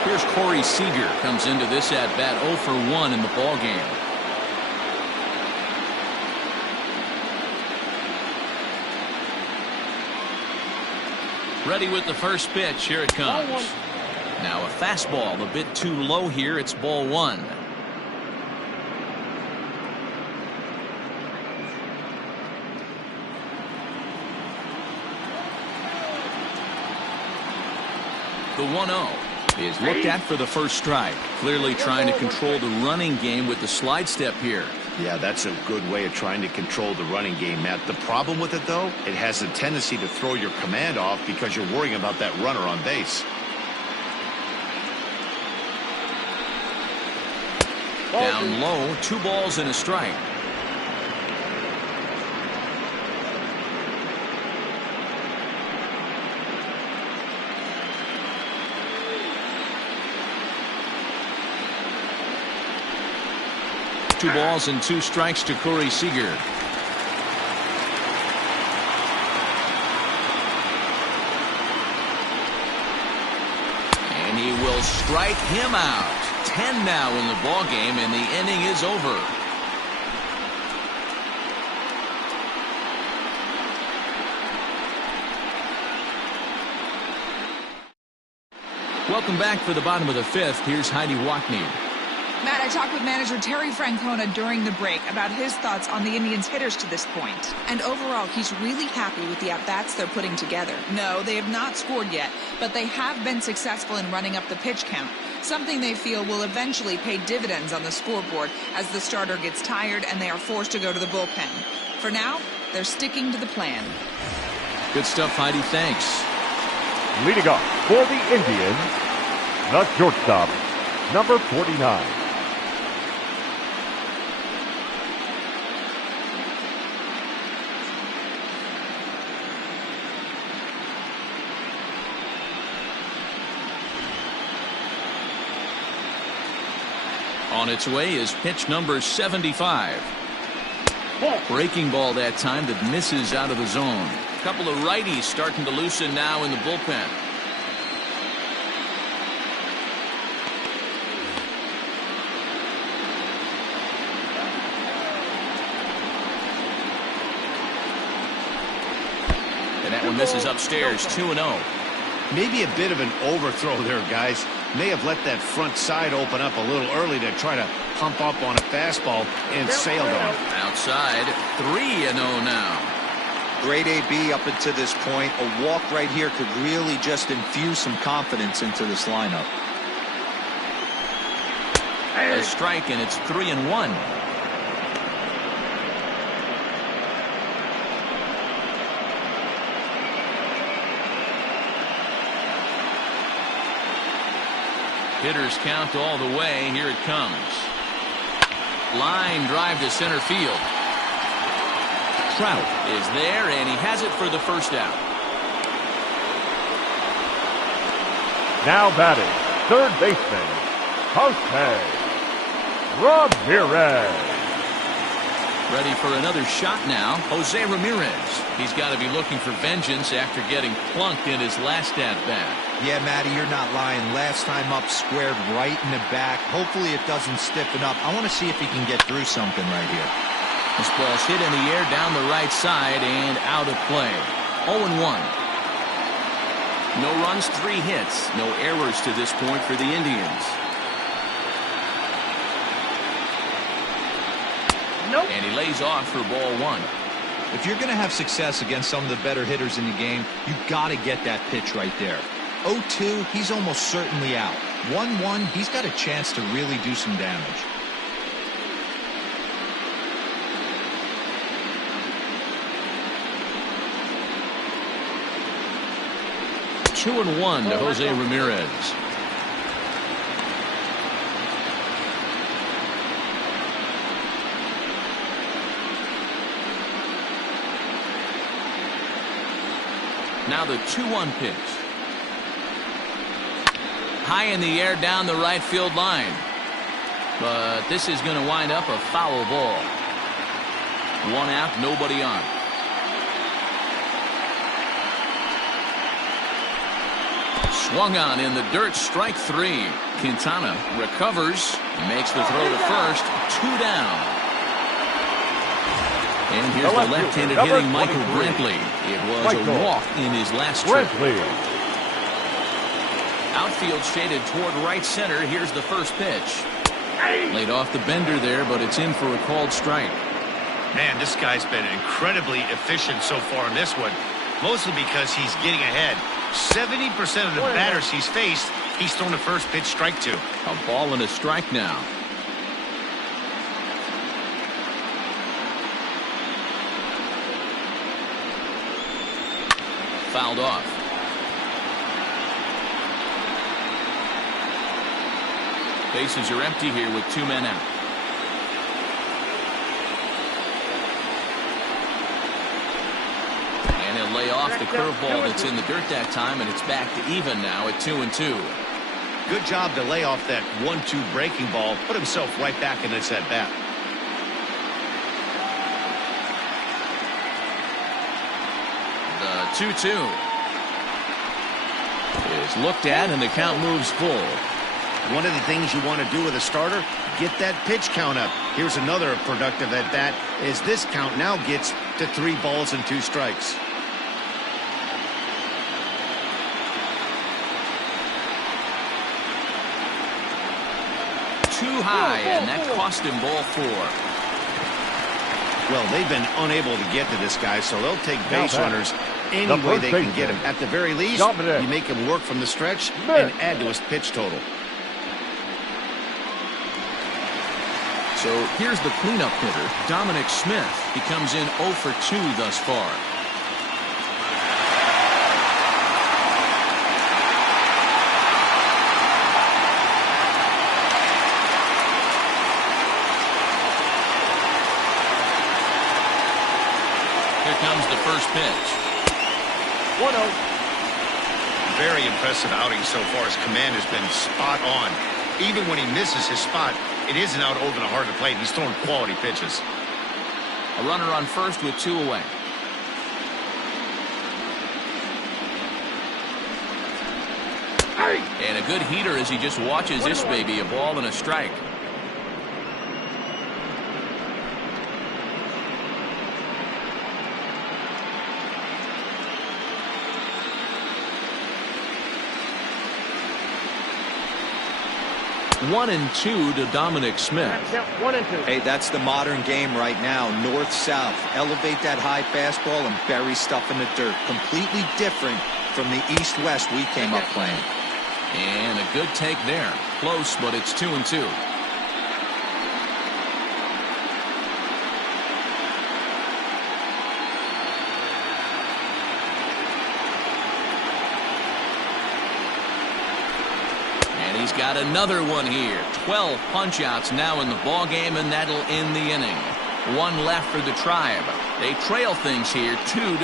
Here's Corey Seeger, comes into this at bat 0 for 1 in the ball game. Ready with the first pitch. Here it comes. Now a fastball a bit too low here. It's ball 1. The 1-0 is looked at for the first strike. Clearly trying to control the running game with the slide step here. Yeah, that's a good way of trying to control the running game, Matt. The problem with it, though, it has a tendency to throw your command off because you're worrying about that runner on base. Down low, 2 balls and a strike. Two balls and 2 strikes to Corey Seeger. And he will strike him out. 10 now in the ball game, and the inning is over. Welcome back for the bottom of the 5th. Here's Heidi Watney. Matt, I talked with manager Terry Francona during the break about his thoughts on the Indians' hitters to this point. And overall, he's really happy with the at-bats they're putting together. No, they have not scored yet, but they have been successful in running up the pitch count, something they feel will eventually pay dividends on the scoreboard as the starter gets tired and they are forced to go to the bullpen. For now, they're sticking to the plan. Good stuff, Heidi. Thanks. Leading off for the Indians, the shortstop, number 49. On its way is pitch number 75. Breaking ball that time that misses out of the zone. A couple of righties starting to loosen now in the bullpen. And that one misses upstairs. 2-0. Maybe a bit of an overthrow there, guys. May have let that front side open up a little early to try to pump up on a fastball and sailed on. Outside, 3-0 now. Great AB up until this point. A walk right here could really just infuse some confidence into this lineup. A strike, and it's 3-1. Hitters count all the way. Here it comes. Line drive to center field. Trout is there, and he has it for the first out. Now batting, third baseman, Jose Ramirez. Ready for another shot now. Jose Ramirez. He's got to be looking for vengeance after getting plunked in his last at-bat. Yeah, Matty, you're not lying. Last time up, squared right in the back. Hopefully it doesn't stiffen up. I want to see if he can get through something right here. This ball's hit in the air down the right side and out of play. 0-1. No runs, 3 hits. No errors to this point for the Indians. Nope. And he lays off for ball 1. If you're going to have success against some of the better hitters in the game, you got to get that pitch right there. 0-2, he's almost certainly out. 1-1, he's got a chance to really do some damage. Two and 1 to Jose Ramirez. Now the 2-1 pitch. High in the air down the right field line. But this is going to wind up a foul ball. 1 out, nobody on. Swung on in the dirt, strike 3. Quintana recovers, makes the throw to first, 2 down. And here's the left-handed hitting Michael Brantley. It was a walk in his last trip. Outfield shaded toward right center. Here's the first pitch. Laid off the bender there, but it's in for a called strike. Man, this guy's been incredibly efficient so far in this one, mostly because he's getting ahead. 70% of the batters he's faced, he's thrown the first pitch strike to. A ball and a strike now. Fouled off. Bases are empty here with 2 men out. And he'll lay off the curveball that's in the dirt that time, and it's back to even now at 2-2. Good job to lay off that 1-2 breaking ball, put himself right back in this at bat. The 2-2 is looked at, and the count moves full. One of the things you want to do with a starter, get that pitch count up. Here's another productive at bat as this count now gets to 3 balls and 2 strikes. Too high, and that cost him ball 4. Well, they've been unable to get to this guy, so they'll take base runners any way they can get him. At the very least, you make him work from the stretch and add to his pitch total. So here's the cleanup hitter, Dominic Smith. He comes in 0 for 2 thus far. Here comes the first pitch. 1-0. Very impressive outing so far. His command has been spot on. Even when he misses his spot, it isn't out over the heart of the plate. He's throwing quality pitches. A runner on first with 2 away. And a good heater as he just watches this baby. A ball and a strike. One and 2 to Dominic Smith. 1 and 2. Hey, that's the modern game right now. North-south. Elevate that high fastball and bury stuff in the dirt. Completely different from the east-west we came up playing. And a good take there. Close, but it's 2 and 2. He's got another one here. 12 punch-outs now in the ball game, and that'll end the inning. 1 left for the Tribe. They trail things here 2-0.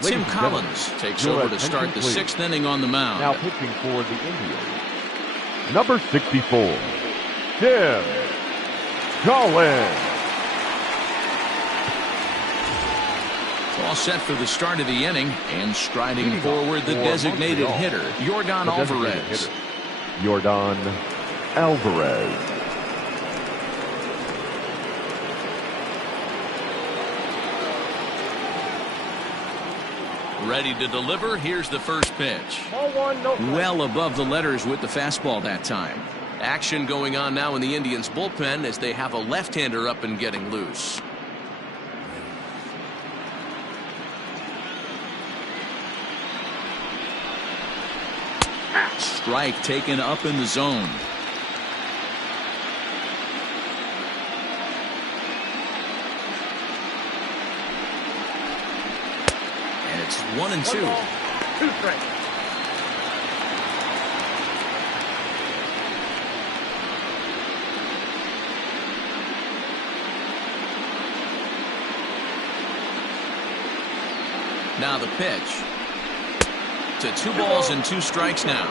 Tim Collins takes over to start the 6th inning on the mound. Now pitching for the Indians, number 64, Tim Collins. All set for the start of the inning, and striding forward the designated hitter, Yordan Alvarez. Yordan Alvarez. Ready to deliver. Here's the first pitch. Ball 1, no play. Well above the letters with the fastball that time. Action going on now in the Indians bullpen as they have a left-hander up and getting loose. Strike taken up in the zone. And it's 1 and 2. 2 strikes. Now the pitch. To 2 balls and 2 strikes now.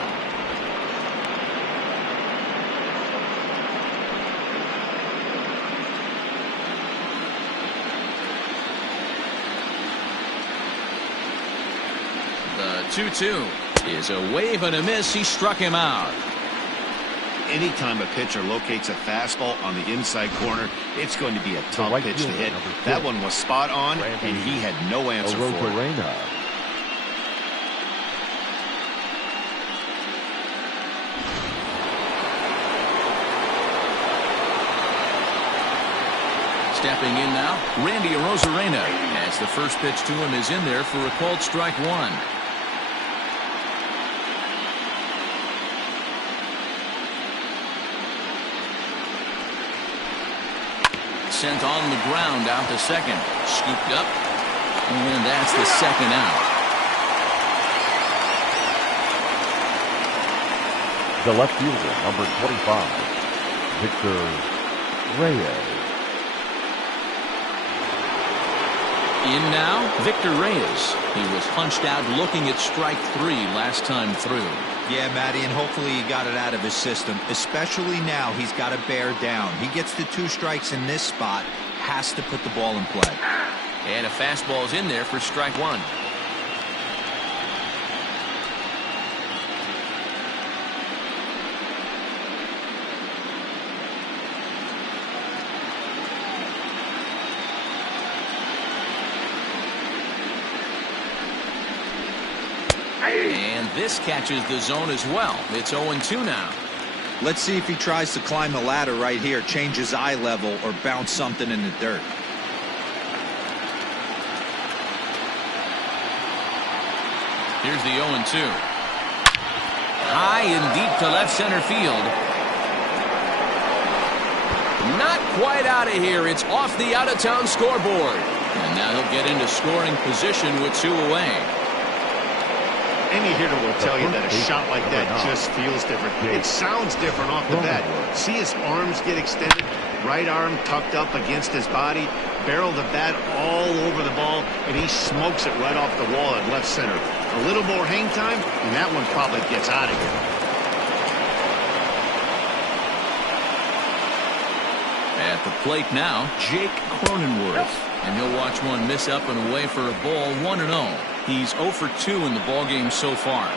2-2 is a wave and a miss. He struck him out. Anytime a pitcher locates a fastball on the inside corner, it's going to be a tough pitch to hit. That one was spot on, and he had no answer for it. Stepping in now, Randy Arozarena, as the first pitch to him is in there for a called strike one. Sent on the ground out to second. Scooped up. And that's the second out. The left fielder, number 25, Victor Reyes. In now, Victor Reyes. He was punched out looking at strike three last time through. Yeah, Matty, and hopefully he got it out of his system. Especially now, he's got to bear down. He gets the 2 strikes in this spot, has to put the ball in play. And a fastball's in there for strike one. And this catches the zone as well. It's 0-2 now. Let's see if he tries to climb the ladder right here, change his eye level, or bounce something in the dirt. Here's the 0-2. High and deep to left center field. Not quite out of here. It's off the out-of-town scoreboard. And now he'll get into scoring position with 2 away. Any hitter will tell you that a shot like that just feels different. It sounds different off the bat. See his arms get extended, right arm tucked up against his body, barrel the bat all over the ball, and he smokes it right off the wall at left center. A little more hang time, and that one probably gets out of here. At the plate now, Jake Cronenworth. And he'll watch one miss up and away for a ball, 1-0. He's 0 for 2 in the ballgame so far.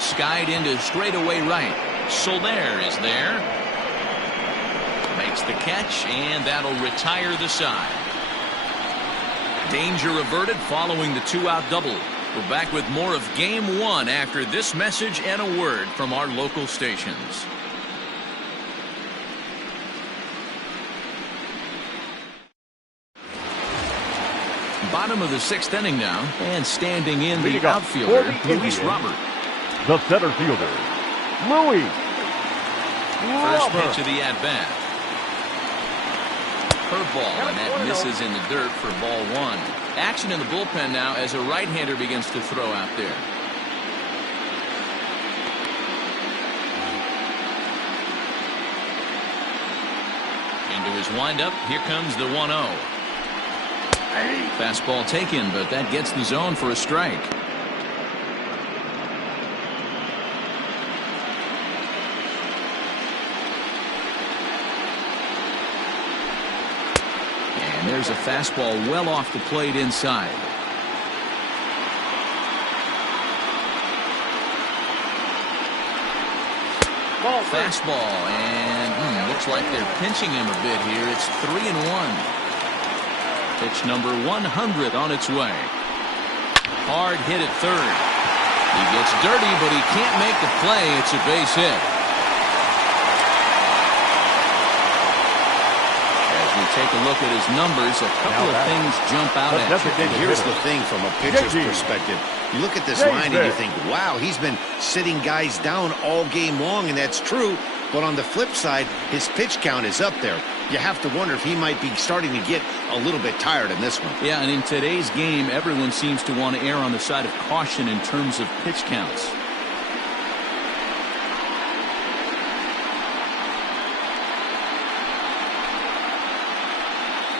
Skied into straightaway right. Soler is there. Makes the catch, and that'll retire the side. Danger averted following the 2-out double. We're back with more of Game 1 after this message and a word from our local stations. Bottom of the 6th inning now, and standing in the outfielder, Luis Robert. The center fielder, Luis First Robert. pitch of the at-bat. Curveball, and that misses in the dirt for ball 1. Action in the bullpen now as a right-hander begins to throw out there. Into his windup, here comes the 1-0. Fastball taken, but that gets the zone for a strike. And there's a fastball well off the plate inside. Fastball, and looks like they're pinching him a bit here. It's 3-1. Pitch number 100 on its way. Hard hit at third. He gets dirty, but he can't make the play. It's a base hit. As we take a look at his numbers, a couple of things jump out at you. And here's the thing from a pitcher's perspective. You look at this line and you think, wow, he's been sitting guys down all game long, and that's true. But on the flip side, his pitch count is up there. You have to wonder if he might be starting to get a little bit tired in this one. Yeah, and in today's game, everyone seems to want to err on the side of caution in terms of pitch counts.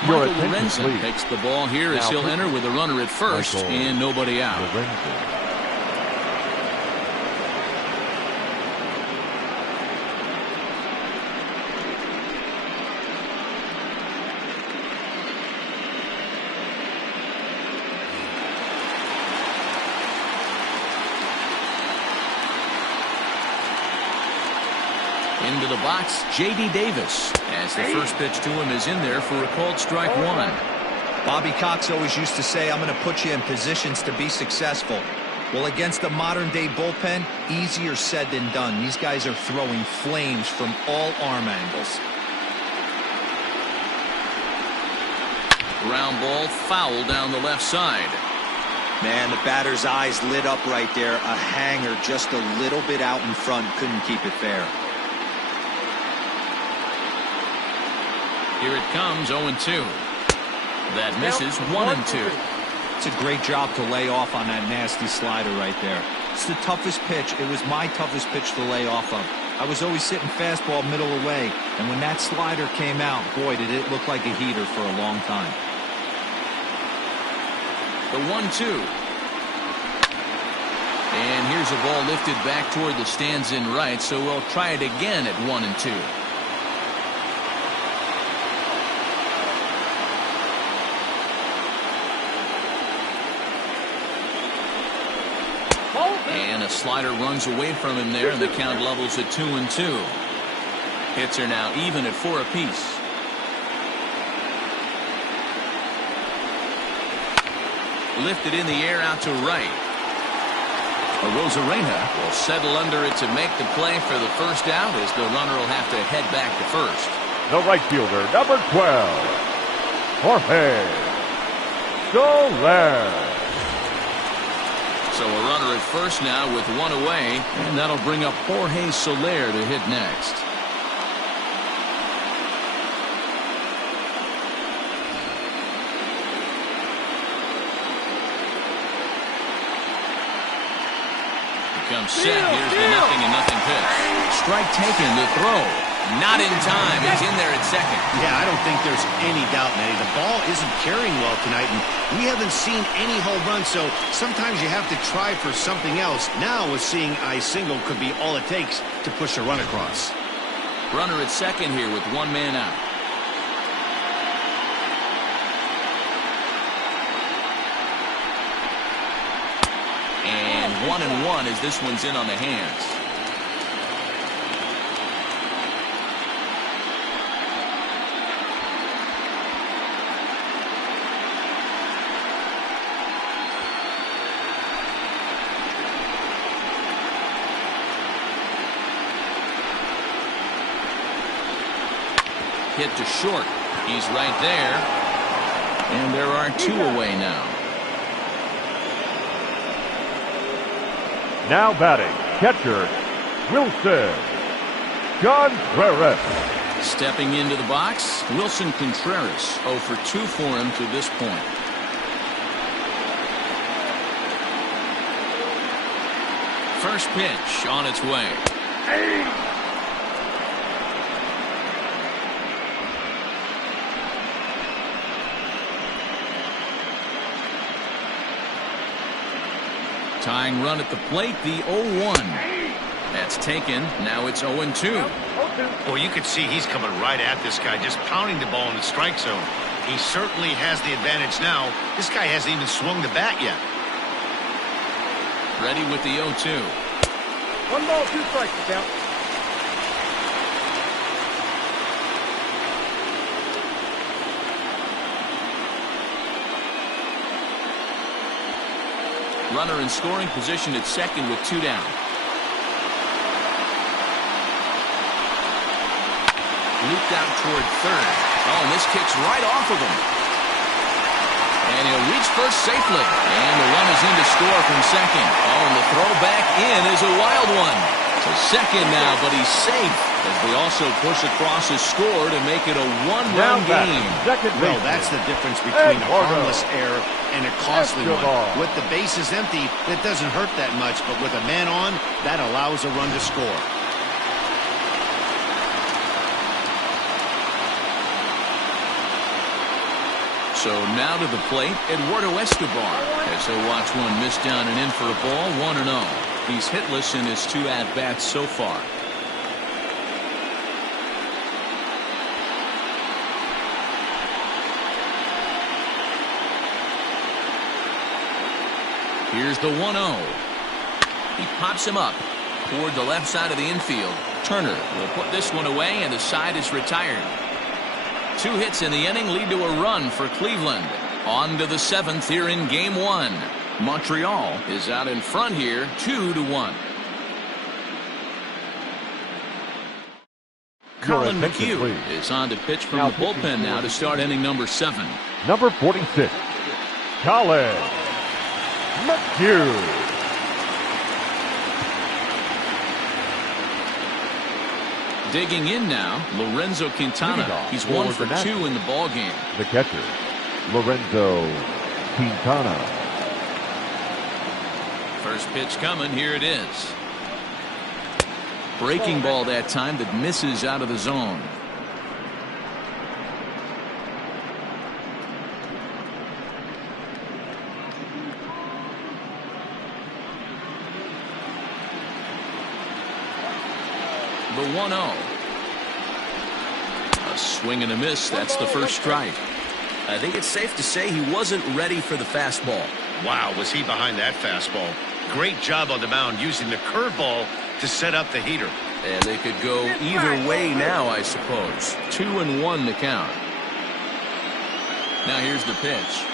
Michael Lorenzo takes the ball here as he'll enter with a runner at first and nobody out. Into the box, J.D. Davis, as the first pitch to him is in there for a called strike one. Bobby Cox always used to say, I'm going to put you in positions to be successful. Well, against a modern-day bullpen, easier said than done. These guys are throwing flames from all arm angles. Ground ball foul down the left side. Man, the batter's eyes lit up right there. A hanger just a little bit out in front. Couldn't keep it fair. Here it comes, 0-2. That misses, 1-2. It's a great job to lay off on that nasty slider right there. It's the toughest pitch. It was my toughest pitch to lay off of. I was always sitting fastball middle away, and when that slider came out, boy, did it look like a heater for a long time. The 1-2. And here's a ball lifted back toward the stands in right, so we'll try it again at 1-2. And a slider runs away from him there, and the count levels at 2-2. Hits are now even at 4 apiece. Lifted in the air out to right. Rosarena will settle under it to make the play for the first out, as the runner will have to head back to first. The right fielder, number 12, Jorge Soler. So a runner at first now with one away, and that'll bring up Jorge Soler to hit next. Comes set. Here's the 0-0 pitch. Strike taken. The throw. Not in time. He's in there at second. Yeah, I don't think there's any doubt, Manny. The ball isn't carrying well tonight, and we haven't seen any home runs, so sometimes you have to try for something else. Now, with seeing a single could be all it takes to push a run across. Runner at second here with one man out. And 1-1 as this one's in on the hands. Hit to short. He's right there. And there are two away now. Now batting, catcher, Wilson Contreras. Stepping into the box, Wilson Contreras, 0 for 2 for him to this point. First pitch on its way. Tying run at the plate, the 0-1. That's taken. Now it's 0-2. Well, you can see he's coming right at this guy, just pounding the ball in the strike zone. He certainly has the advantage now. This guy hasn't even swung the bat yet. Ready with the 0-2. 1 ball, 2 strikes to count. Runner in scoring position at second with 2 down. Looped out toward third. Oh, and this kicks right off of him. And he'll reach first safely. And the run is in to score from second. Oh, and the throw back in is a wild one. To second now, but he's safe as they also push across his score to make it a one-run game. Well, that's the difference between a harmless error and a costly one. With the bases empty, that doesn't hurt that much, but with a man on, that allows a run to score. So now to the plate, Eduardo Escobar, as he'll watch one miss down and in for a ball, 1-0. He's hitless in his 2 at-bats so far. Here's the 1-0. He pops him up toward the left side of the infield. Turner will put this one away, and the side is retired. 2 hits in the inning lead to a run for Cleveland. On to the 7th here in Game 1. Montreal is out in front here, 2-1. Colin McHugh is on to pitch from the bullpen now to start inning number 7. Number 46, Colin McHugh. Digging in now, Lorenzo Quintana. He's 1 for 2 in the ballgame. The catcher, Lorenzo Quintana. First pitch coming. Here it is. Breaking ball that time that misses out of the zone. The 1-0. A swing and a miss. That's the first strike. I think it's safe to say he wasn't ready for the fastball. Wow, was he behind that fastball. Great job on the mound using the curveball to set up the heater. And they could go either way now, I suppose. 2-1 to count. Now here's the pitch.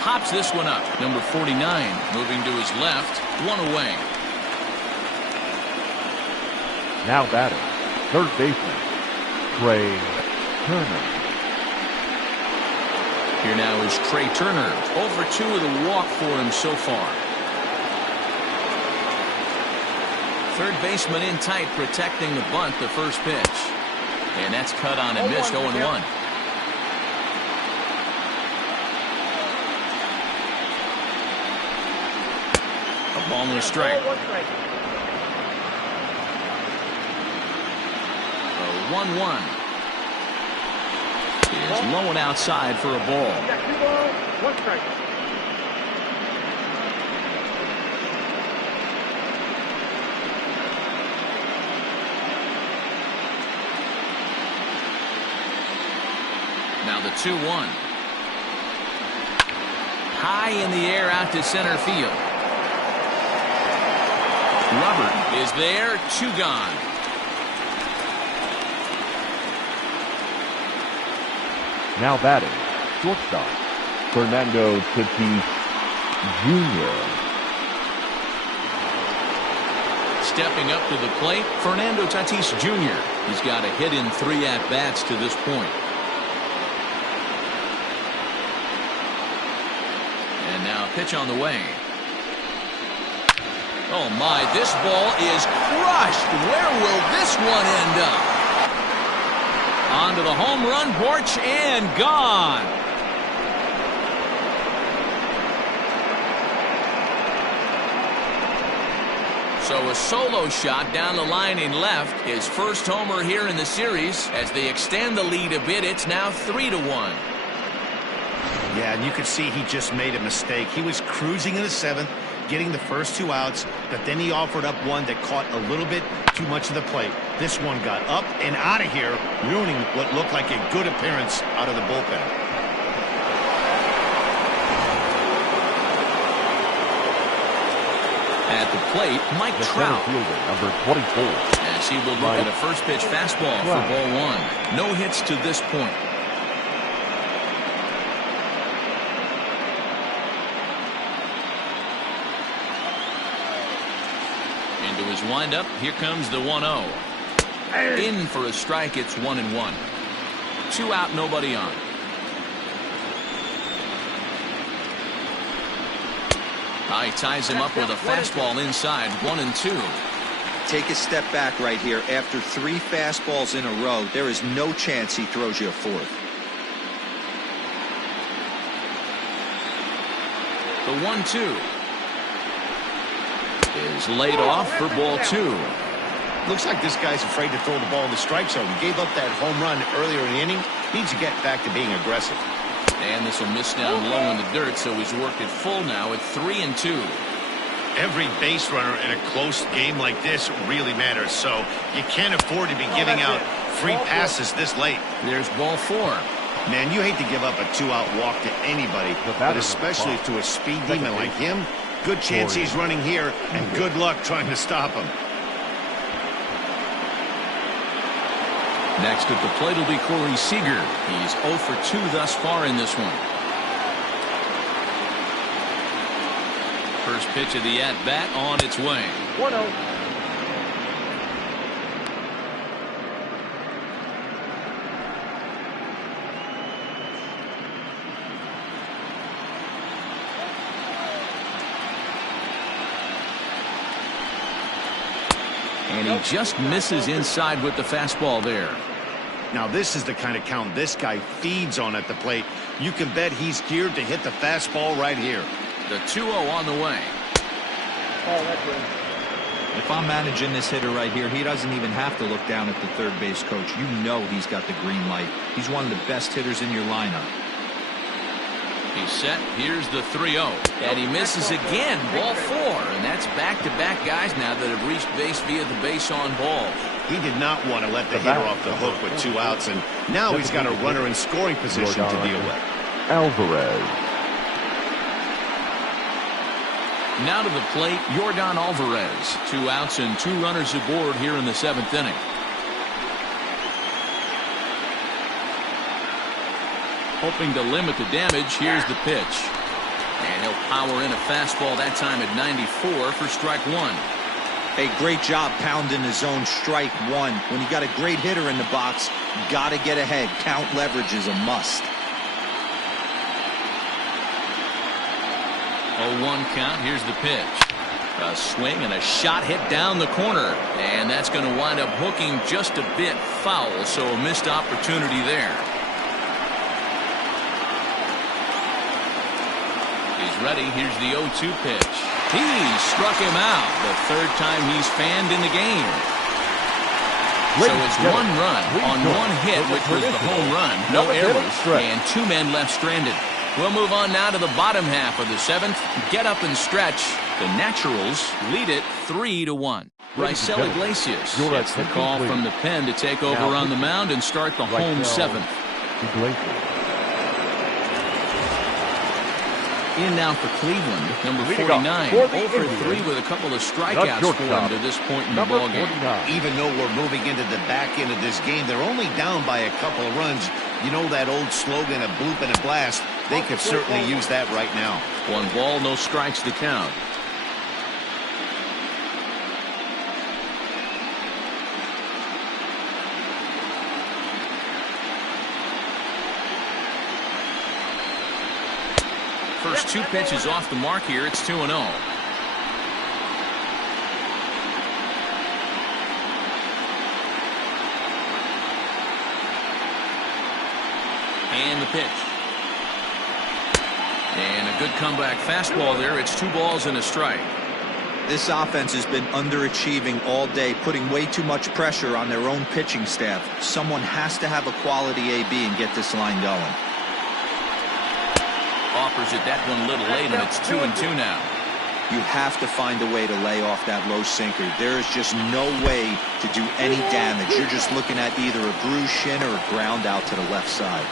Hops this one up. Number 49 moving to his left. 1 away. Now batting, third baseman, Trey Turner. Here now is Trey Turner. Over 2 with a walk for him so far. Third baseman in tight, protecting the bunt, the first pitch. And that's cut on and missed. 0-1. A ball and a strike. 1-1 is low and outside for a ball. Now the 2-1. High in the air out to center field. Robert is there. 2 gone. Now batting, shortstop, Fernando Tatis Jr. Stepping up to the plate, Fernando Tatis Jr. He's got a hit in 3 at-bats to this point. And now a pitch on the way. Oh my, this ball is crushed. Where will this one end up? Onto the home run porch and gone. So a solo shot down the line in left. His first homer here in the series. As they extend the lead a bit, it's now 3-1. Yeah, and you could see he just made a mistake. He was cruising in the 7th, getting the first 2 outs, but then he offered up one that caught a little bit too much of the plate. This one got up and out of here, ruining what looked like a good appearance out of the bullpen. At the plate, Mike Trout. Fielder, number 24. As he will look at a first pitch fastball for ball 1. No hits to this point. Into his windup, here comes the 1-0. In for a strike, it's 1-1. 2 out, nobody on. He ties him up with a fastball inside, 1-2. Take a step back right here. After 3 fastballs in a row, there is no chance he throws you a 4th. The 1-2 is laid off for ball 2. Looks like this guy's afraid to throw the ball in the strike zone. He gave up that home run earlier in the inning. Needs to get back to being aggressive. And this will miss down low in the dirt, so he's worked it full now at 3-2. Every base runner in a close game like this really matters, so you can't afford to be giving out free passes this late. There's ball 4. Man, you hate to give up a 2-out walk to anybody, but especially to a speed demon like him. Good chance he's running here, and good luck trying to stop him. Next at the plate will be Seeger. He's 0 for 2 thus far in this one. First pitch of the at-bat on its way. 1-0. And he just misses inside with the fastball there. Now this is the kind of count this guy feeds on at the plate. You can bet he's geared to hit the fastball right here. The 2-0 on the way. Oh, that's good. If I'm managing this hitter right here, he doesn't even have to look down at the third base coach. You know he's got the green light. He's one of the best hitters in your lineup. He's set. Here's the 3-0. And he misses again. Ball 4. And that's back-to-back guys now that have reached base via the base on ball. He did not want to let the hitter off the hook with 2 outs, and now he's got a runner in scoring position to deal with. Alvarez. Now to the plate, Yordan Alvarez. 2 outs and 2 runners aboard here in the 7th inning. Hoping to limit the damage, here's the pitch. And he'll power in a fastball that time at 94 for strike 1. Hey, great job pounding his own strike 1. When you got a great hitter in the box, got to get ahead. Count leverage is a must. 0-1 count. Here's the pitch. A swing and a shot hit down the corner. And that's going to wind up hooking just a bit foul, so a missed opportunity there. He's ready. Here's the 0-2 pitch. He struck him out. The 3rd time he's fanned in the game. So it's 1 run on 1 hit, which was the home run. No errors, and 2 men left stranded. We'll move on now to the bottom half of the 7th. Get up and stretch. The Naturals lead it 3-1. Raisel Iglesias gets the call from the pen to take over on the mound and start the home 7th. In now for Cleveland, number 49. 0 for 3 with a couple of strikeouts for him to this point in the ballgame. Even though we're moving into the back end of this game, they're only down by a couple of runs. You know that old slogan, a bloop and a blast? They could certainly use that right now. 1 ball, no strikes to count. First 2 pitches off the mark here. It's 2-0. And the pitch. And a good comeback fastball there. It's 2 balls and a strike. This offense has been underachieving all day, putting way too much pressure on their own pitching staff. Someone has to have a quality AB and get this line going. Offers it that one a little late, and it's 2-2 now. You have to find a way to lay off that low sinker. There is just no way to do any damage. You're just looking at either a bruised shin or a ground out to the left side.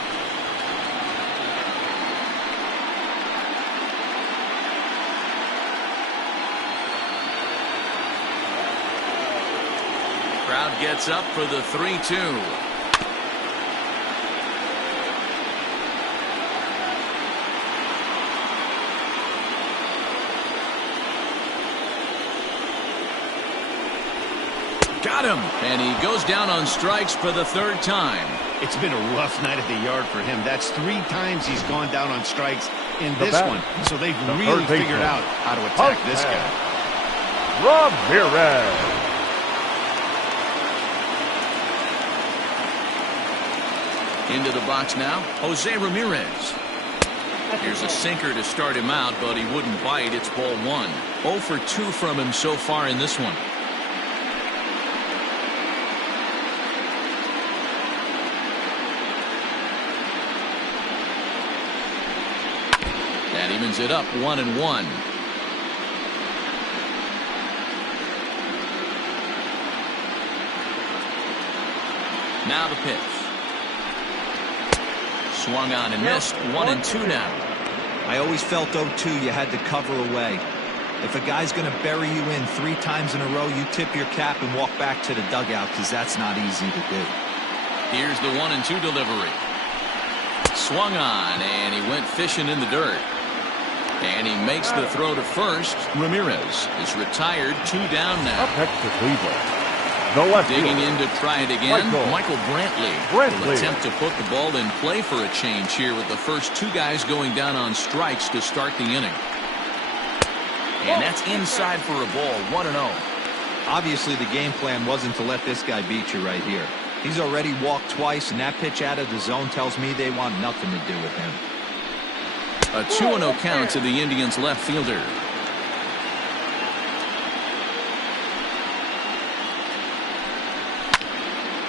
Crowd gets up for the 3-2. Got him, and he goes down on strikes for the 3rd time. It's been a rough night at the yard for him. That's 3 times he's gone down on strikes in this one. So they've really figured out how to attack this guy. Ramirez. Into the box now, Jose Ramirez. Here's a sinker to start him out, but he wouldn't bite. It's ball 1. 0 for 2 from him so far in this one. That evens it up 1-1. Now the pitch. Swung on and missed. 1-2 now. I always felt 0-2 you had to cover away. If a guy's going to bury you in 3 times in a row, you tip your cap and walk back to the dugout, because that's not easy to do. Here's the 1-2 delivery. Swung on, and he went fishing in the dirt. And he makes the throw to first. Ramirez is retired. 2 down now. Up next to Cleveland, the left Digging fielder, in to try it again. Michael Brantley will attempt to put the ball in play for a change here, with the first 2 guys going down on strikes to start the inning. And that's inside for a ball. 1-0. Obviously, the game plan wasn't to let this guy beat you right here. He's already walked twice, and that pitch out of the zone tells me they want nothing to do with him. A 2-0 count to the Indians left fielder.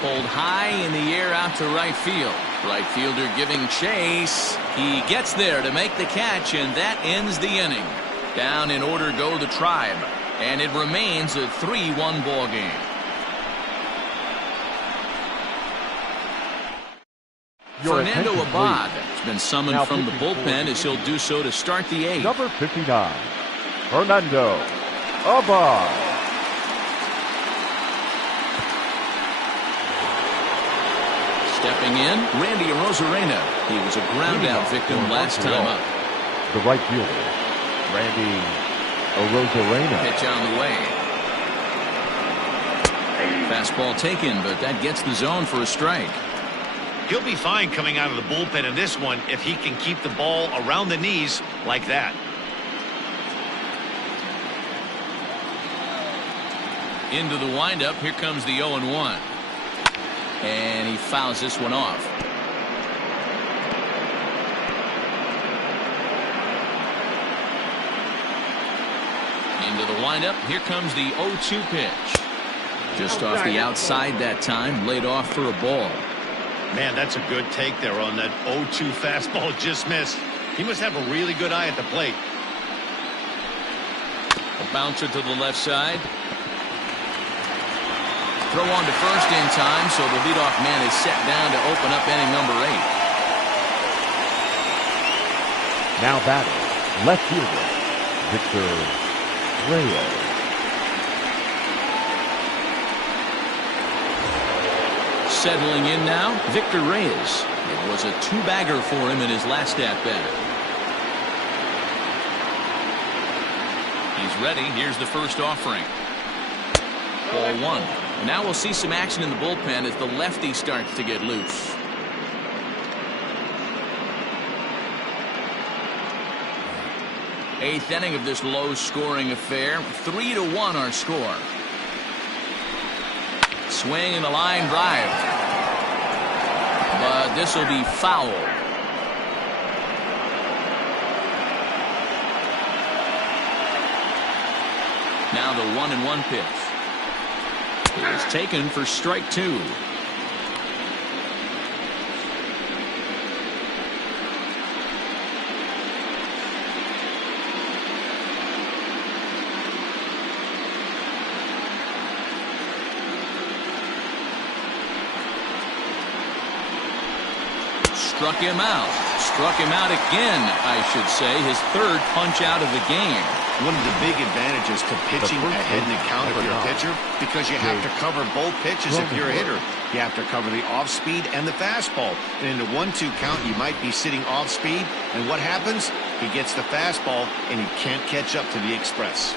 Pulled high in the air out to right field. Right fielder giving chase. He gets there to make the catch, and that ends the inning. Down in order go the Tribe, and it remains a 3-1 ball game. Fernando Abad has been summoned from the bullpen, as he'll do so to start the 8th. Number 59, Fernando Abad. Stepping in, Randy Arozarena. He was a ground-out victim last time up. The right fielder, Randy Arozarena. Pitch on the way. Fastball taken, but that gets the zone for a strike. He'll be fine coming out of the bullpen in this one if he can keep the ball around the knees like that. Into the windup. Here comes the 0-1. And he fouls this one off. Into the windup. Here comes the 0-2 pitch. Just off the outside that time. Laid off for a ball. Man, that's a good take there on that 0-2 fastball just missed. He must have a really good eye at the plate. A bouncer to the left side. Throw on to first in time, so the leadoff man is set down to open up inning number 8. Now batting, left fielder, Victor Reyes. Settling in now, Victor Reyes. It was a 2-bagger for him in his last at-bat. He's ready. Here's the first offering. Ball 1. And now we'll see some action in the bullpen as the lefty starts to get loose. Eighth inning of this low-scoring affair. 3-1 our score. Swing and a line drive. But this will be foul. Now the 1-1 pitch. It's taken for strike 2. Struck him out. Struck him out again, I should say. His 3rd punch out of the game. One of the big advantages to pitching ahead in the count if you're a pitcher, because you have to cover both pitches if you're a hitter. You have to cover the off-speed and the fastball. And in the 1-2 count, you might be sitting off-speed, and what happens? He gets the fastball, and he can't catch up to the express.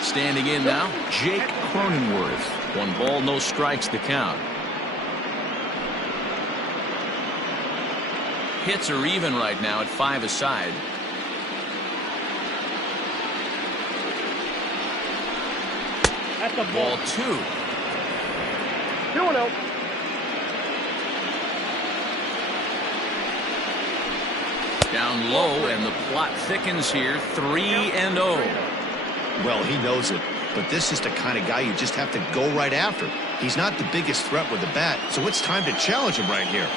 Standing in now, Jake Cronenworth. 1 ball, no strikes to count. Hits are even right now at 5 aside. At the Ball 2. 2-0. Down low, and the plot thickens here. 3-0. Well, he knows it, but this is the kind of guy you just have to go right after. He's not the biggest threat with the bat, so it's time to challenge him right here.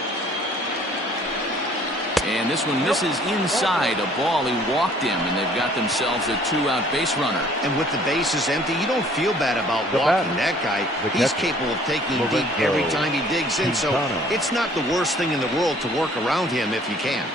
And this one misses inside a ball. He walked him, and they've got themselves a 2-out base runner. And with the bases empty, you don't feel bad about walking that guy. He's capable of taking deep every time he digs in, so it's not the worst thing in the world to work around him if you can.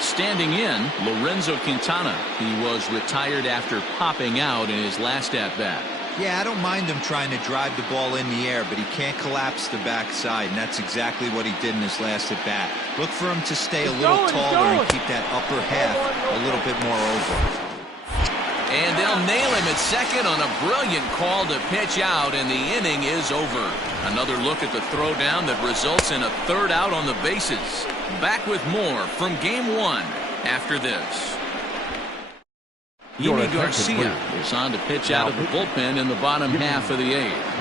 Standing in, Lorenzo Quintana. He was retired after popping out in his last at-bat. Yeah, I don't mind him trying to drive the ball in the air, but he can't collapse the backside, and that's exactly what he did in his last at-bat. Look for him to stay a little taller and keep that upper half a little bit more over. And they'll nail him at second on a brilliant call to pitch out, and the inning is over. Another look at the throwdown that results in a 3rd out on the bases. Back with more from Game 1 after this. Yimi Garcia is on to pitch out of the bullpen in the bottom half of the 8th.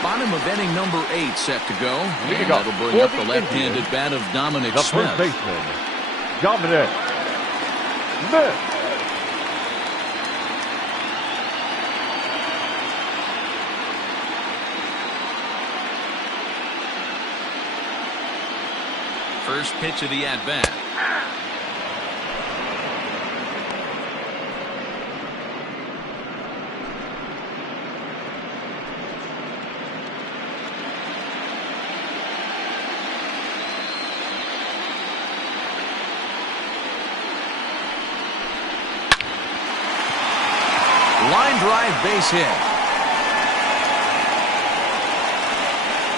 Bottom of inning number 8 set to go. And that'll bring up the left-handed bat of Dominic Smith. First baseman, Dominic Smith. First pitch of the at-bat. Line drive, base hit.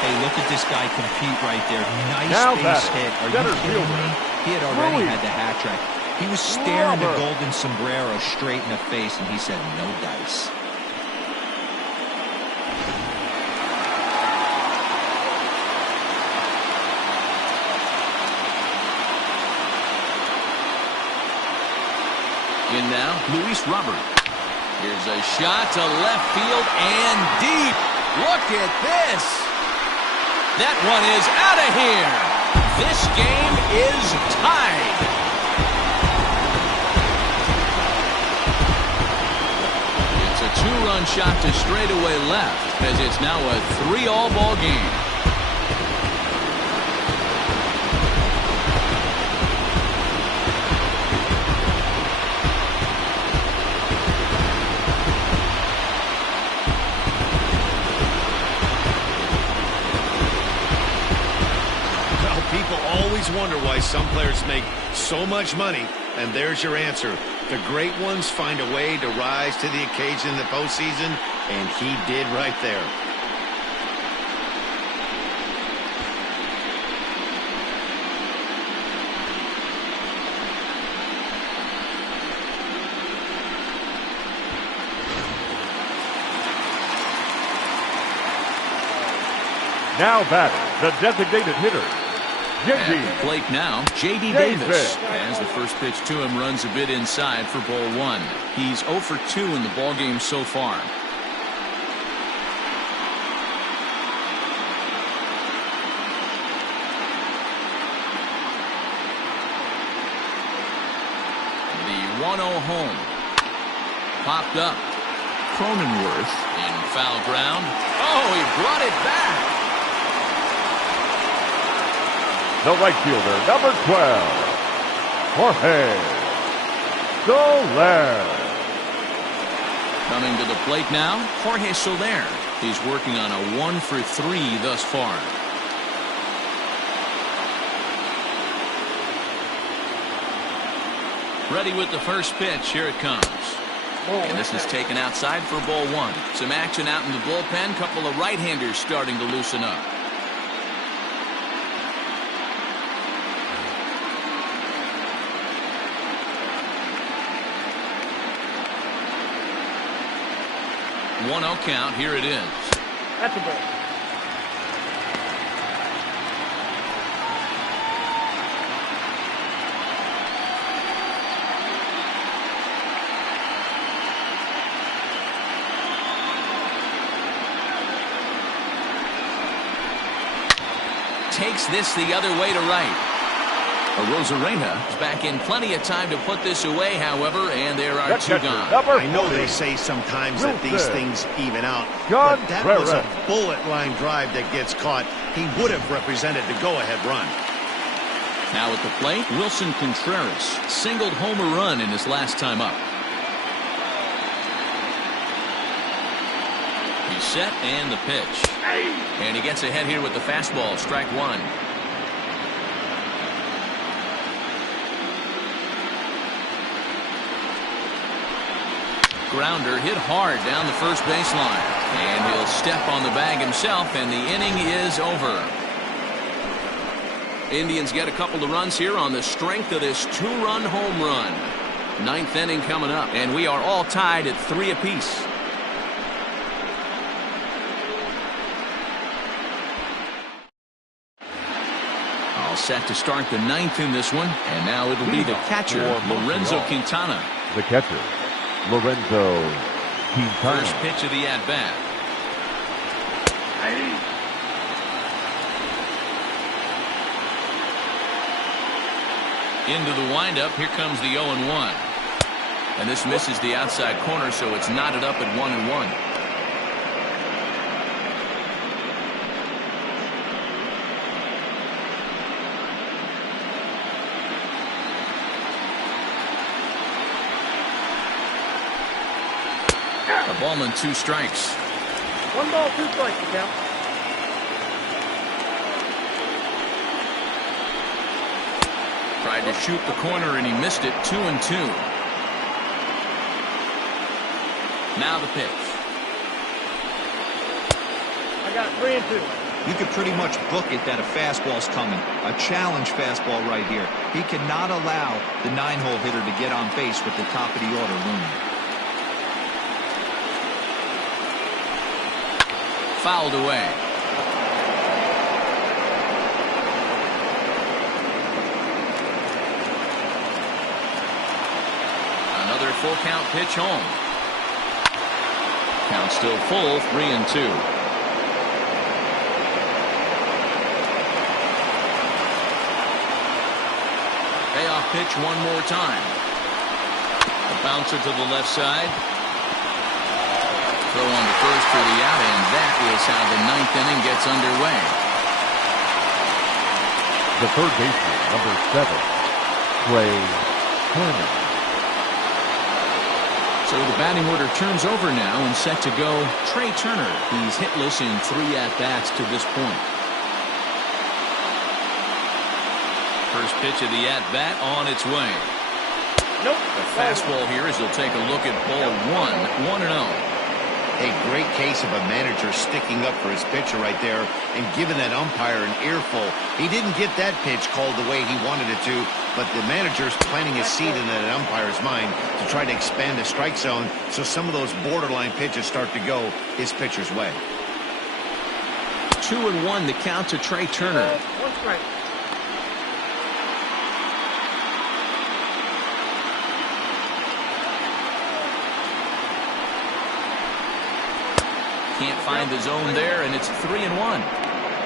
Hey, look at this guy compete right there. Nice base hit. Are you kidding me? He had already had the hat trick. He was staring the golden sombrero straight in the face, and he said, no dice. In now, Luis Robert. Here's a shot to left field and deep. Look at this. That one is out of here. This game is tied. It's a 2-run shot to straightaway left as it's now a 3-all ball game. Always wonder why some players make so much money, and there's your answer. The great ones find a way to rise to the occasion in the postseason, and he did right there. Now batting, the designated hitter, At the plate now, J.D. Davis. As the first pitch to him runs a bit inside for ball 1. He's 0 for 2 in the ballgame so far. The 1-0 home. Popped up. Cronenworth in foul ground. Oh, he brought it back. The right fielder, number 12, Jorge Soler. Coming to the plate now, Jorge Soler. He's working on a 1 for 3 thus far. Ready with the first pitch. Here it comes. And this is taken outside for ball 1. Some action out in the bullpen. Couple of right-handers starting to loosen up. One 1-0 count. Here it is. That's a ball. Takes this the other way to right. Rosarena is back in plenty of time to put this away, however, and there are two gone. I know they say sometimes that these things even out, but that was a bullet line drive that gets caught. He would have represented the go-ahead run. Now at the plate, Wilson Contreras singled home a run in his last time up. He's set and the pitch. And he gets ahead here with the fastball, strike one. Grounder hit hard down the first baseline. And he'll step on the bag himself, and the inning is over. Indians get a couple of runs here on the strength of this two-run home run. Ninth inning coming up, and we are all tied at 3 apiece. All set to start the ninth in this one, and now it'll be the catcher, Lorenzo Quintana. The catcher, Lorenzo Quintana. First pitch of the at-bat. Into the windup, here comes the 0-1. And this misses the outside corner, so it's knotted up at 1-1. A ball and 2 strikes. 1 ball, 2 strikes, you count. Tried to shoot the corner and he missed it. 2-2. Now the pitch. I got 3-2. You could pretty much book it that a fastball's coming. A challenge fastball right here. He cannot allow the 9-hole hitter to get on base with the top of the order looming. Fouled away. Another full count pitch home. Count still full, 3-2. Payoff pitch one more time. A bouncer to the left side. Throw on to first for the out, and that is how the ninth inning gets underway. The third baseman, number 7, Trey Turner. So the batting order turns over now and set to go Trey Turner. He's hitless in 3 at-bats to this point. First pitch of the at-bat on its way. Nope. The fastball here as he'll take a look at ball 1, 1-0. A great case of a manager sticking up for his pitcher right there and giving that umpire an earful. He didn't get that pitch called the way he wanted it to, but the manager's planting his seed in that umpire's mind to try to expand the strike zone so some of those borderline pitches start to go his pitcher's way. 2-1 the count to Trey Turner. 1 strike. Can't find the zone there, and it's 3-1.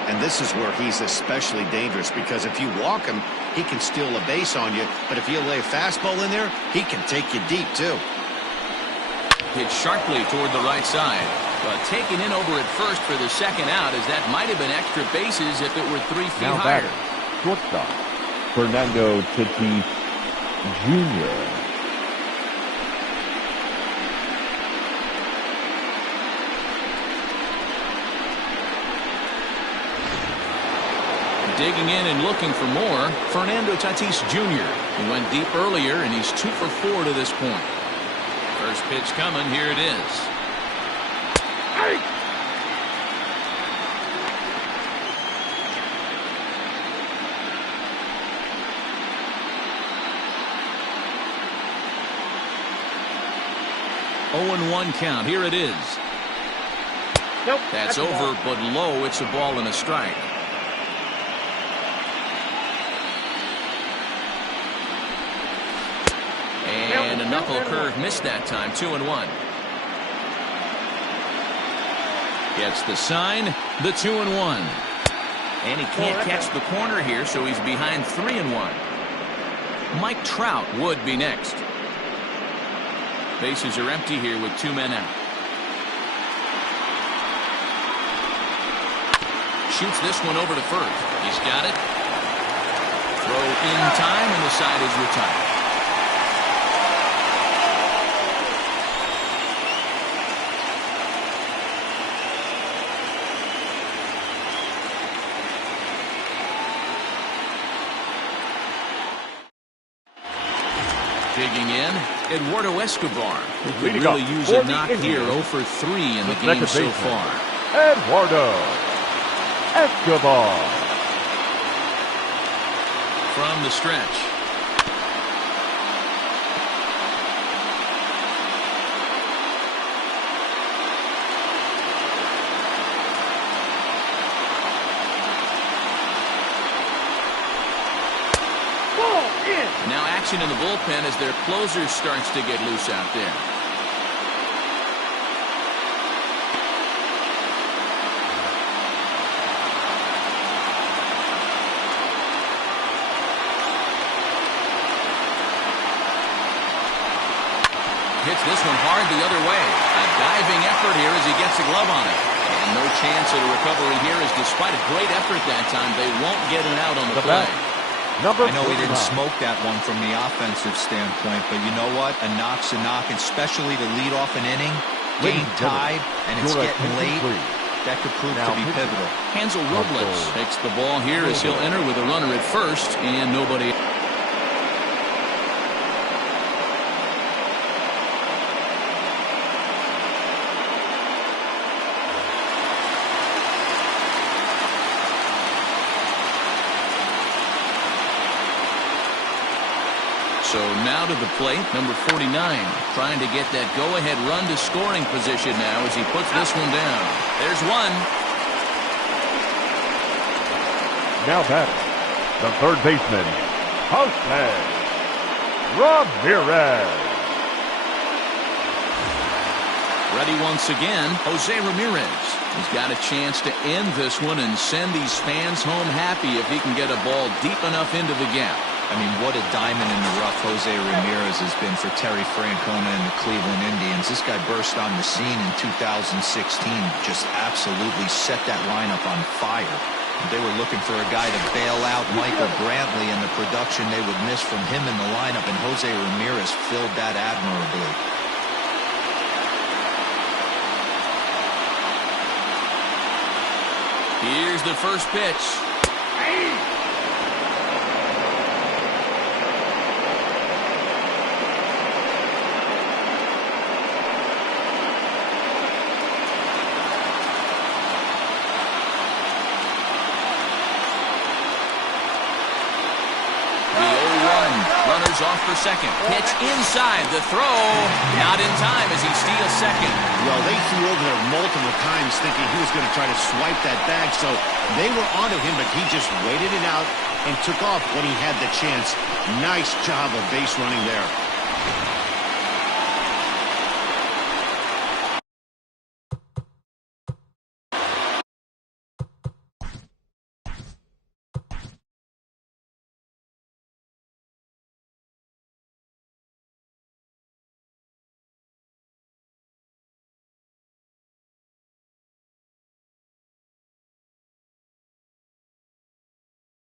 And this is where he's especially dangerous, because if you walk him, he can steal a base on you. But if you lay a fastball in there, he can take you deep, too. Hit sharply toward the right side. But taken in over at first for the second out, as that might have been extra bases if it were 3 feet Now higher. batter, shortstop, Fernando Tatis Jr. Digging in and looking for more, Fernando Tatis Jr. He went deep earlier, and he's 2 for 4 to this point. First pitch coming. Here it is. Hey. Oh, 0-1 count. Here it is. Nope. That's over, but low. It's a ball and a strike. And a knuckle curve missed that time. 2-1. Gets the sign. The 2-1. And he can't catch the corner here, so he's behind 3-1. Mike Trout would be next. Bases are empty here with 2 men out. Shoots this one over to first. He's got it. Throw in time, and the side is retired. Digging in, Eduardo Escobar, who could really use a knock here. 0 for 3 in the game so far. Eduardo Escobar. From the stretch. Now action in the bullpen as their closer starts to get loose out there. Hits this one hard the other way. A diving effort here as he gets a glove on it. And no chance at a recovery here, as despite a great effort that time, they won't get it out on the play. I know he didn't smoke that one from the offensive standpoint, but you know what? A knock's a knock, especially to lead off an inning, game tied, and it's getting late. That could prove to be pivotal. Hansel Robles takes the ball here as he'll enter with a runner at first and nobody. So now to the plate, number 49, trying to get that go-ahead run to scoring position now as he puts this one down. There's one. Now batting, the third baseman, Jose Ramirez. Ready once again, Jose Ramirez. He's got a chance to end this one and send these fans home happy if he can get a ball deep enough into the gap. I mean, what a diamond in the rough Jose Ramirez has been for Terry Francona and the Cleveland Indians. This guy burst on the scene in 2016, just absolutely set that lineup on fire. They were looking for a guy to bail out Michael Brantley and the production they would miss from him in the lineup, and Jose Ramirez filled that admirably. Here's the first pitch. Runners off for second. Pitch inside. The throw not in time as he steals second. Well, they threw over there multiple times thinking he was going to try to swipe that bag, so they were onto him, but he just waited it out and took off when he had the chance. Nice job of base running there.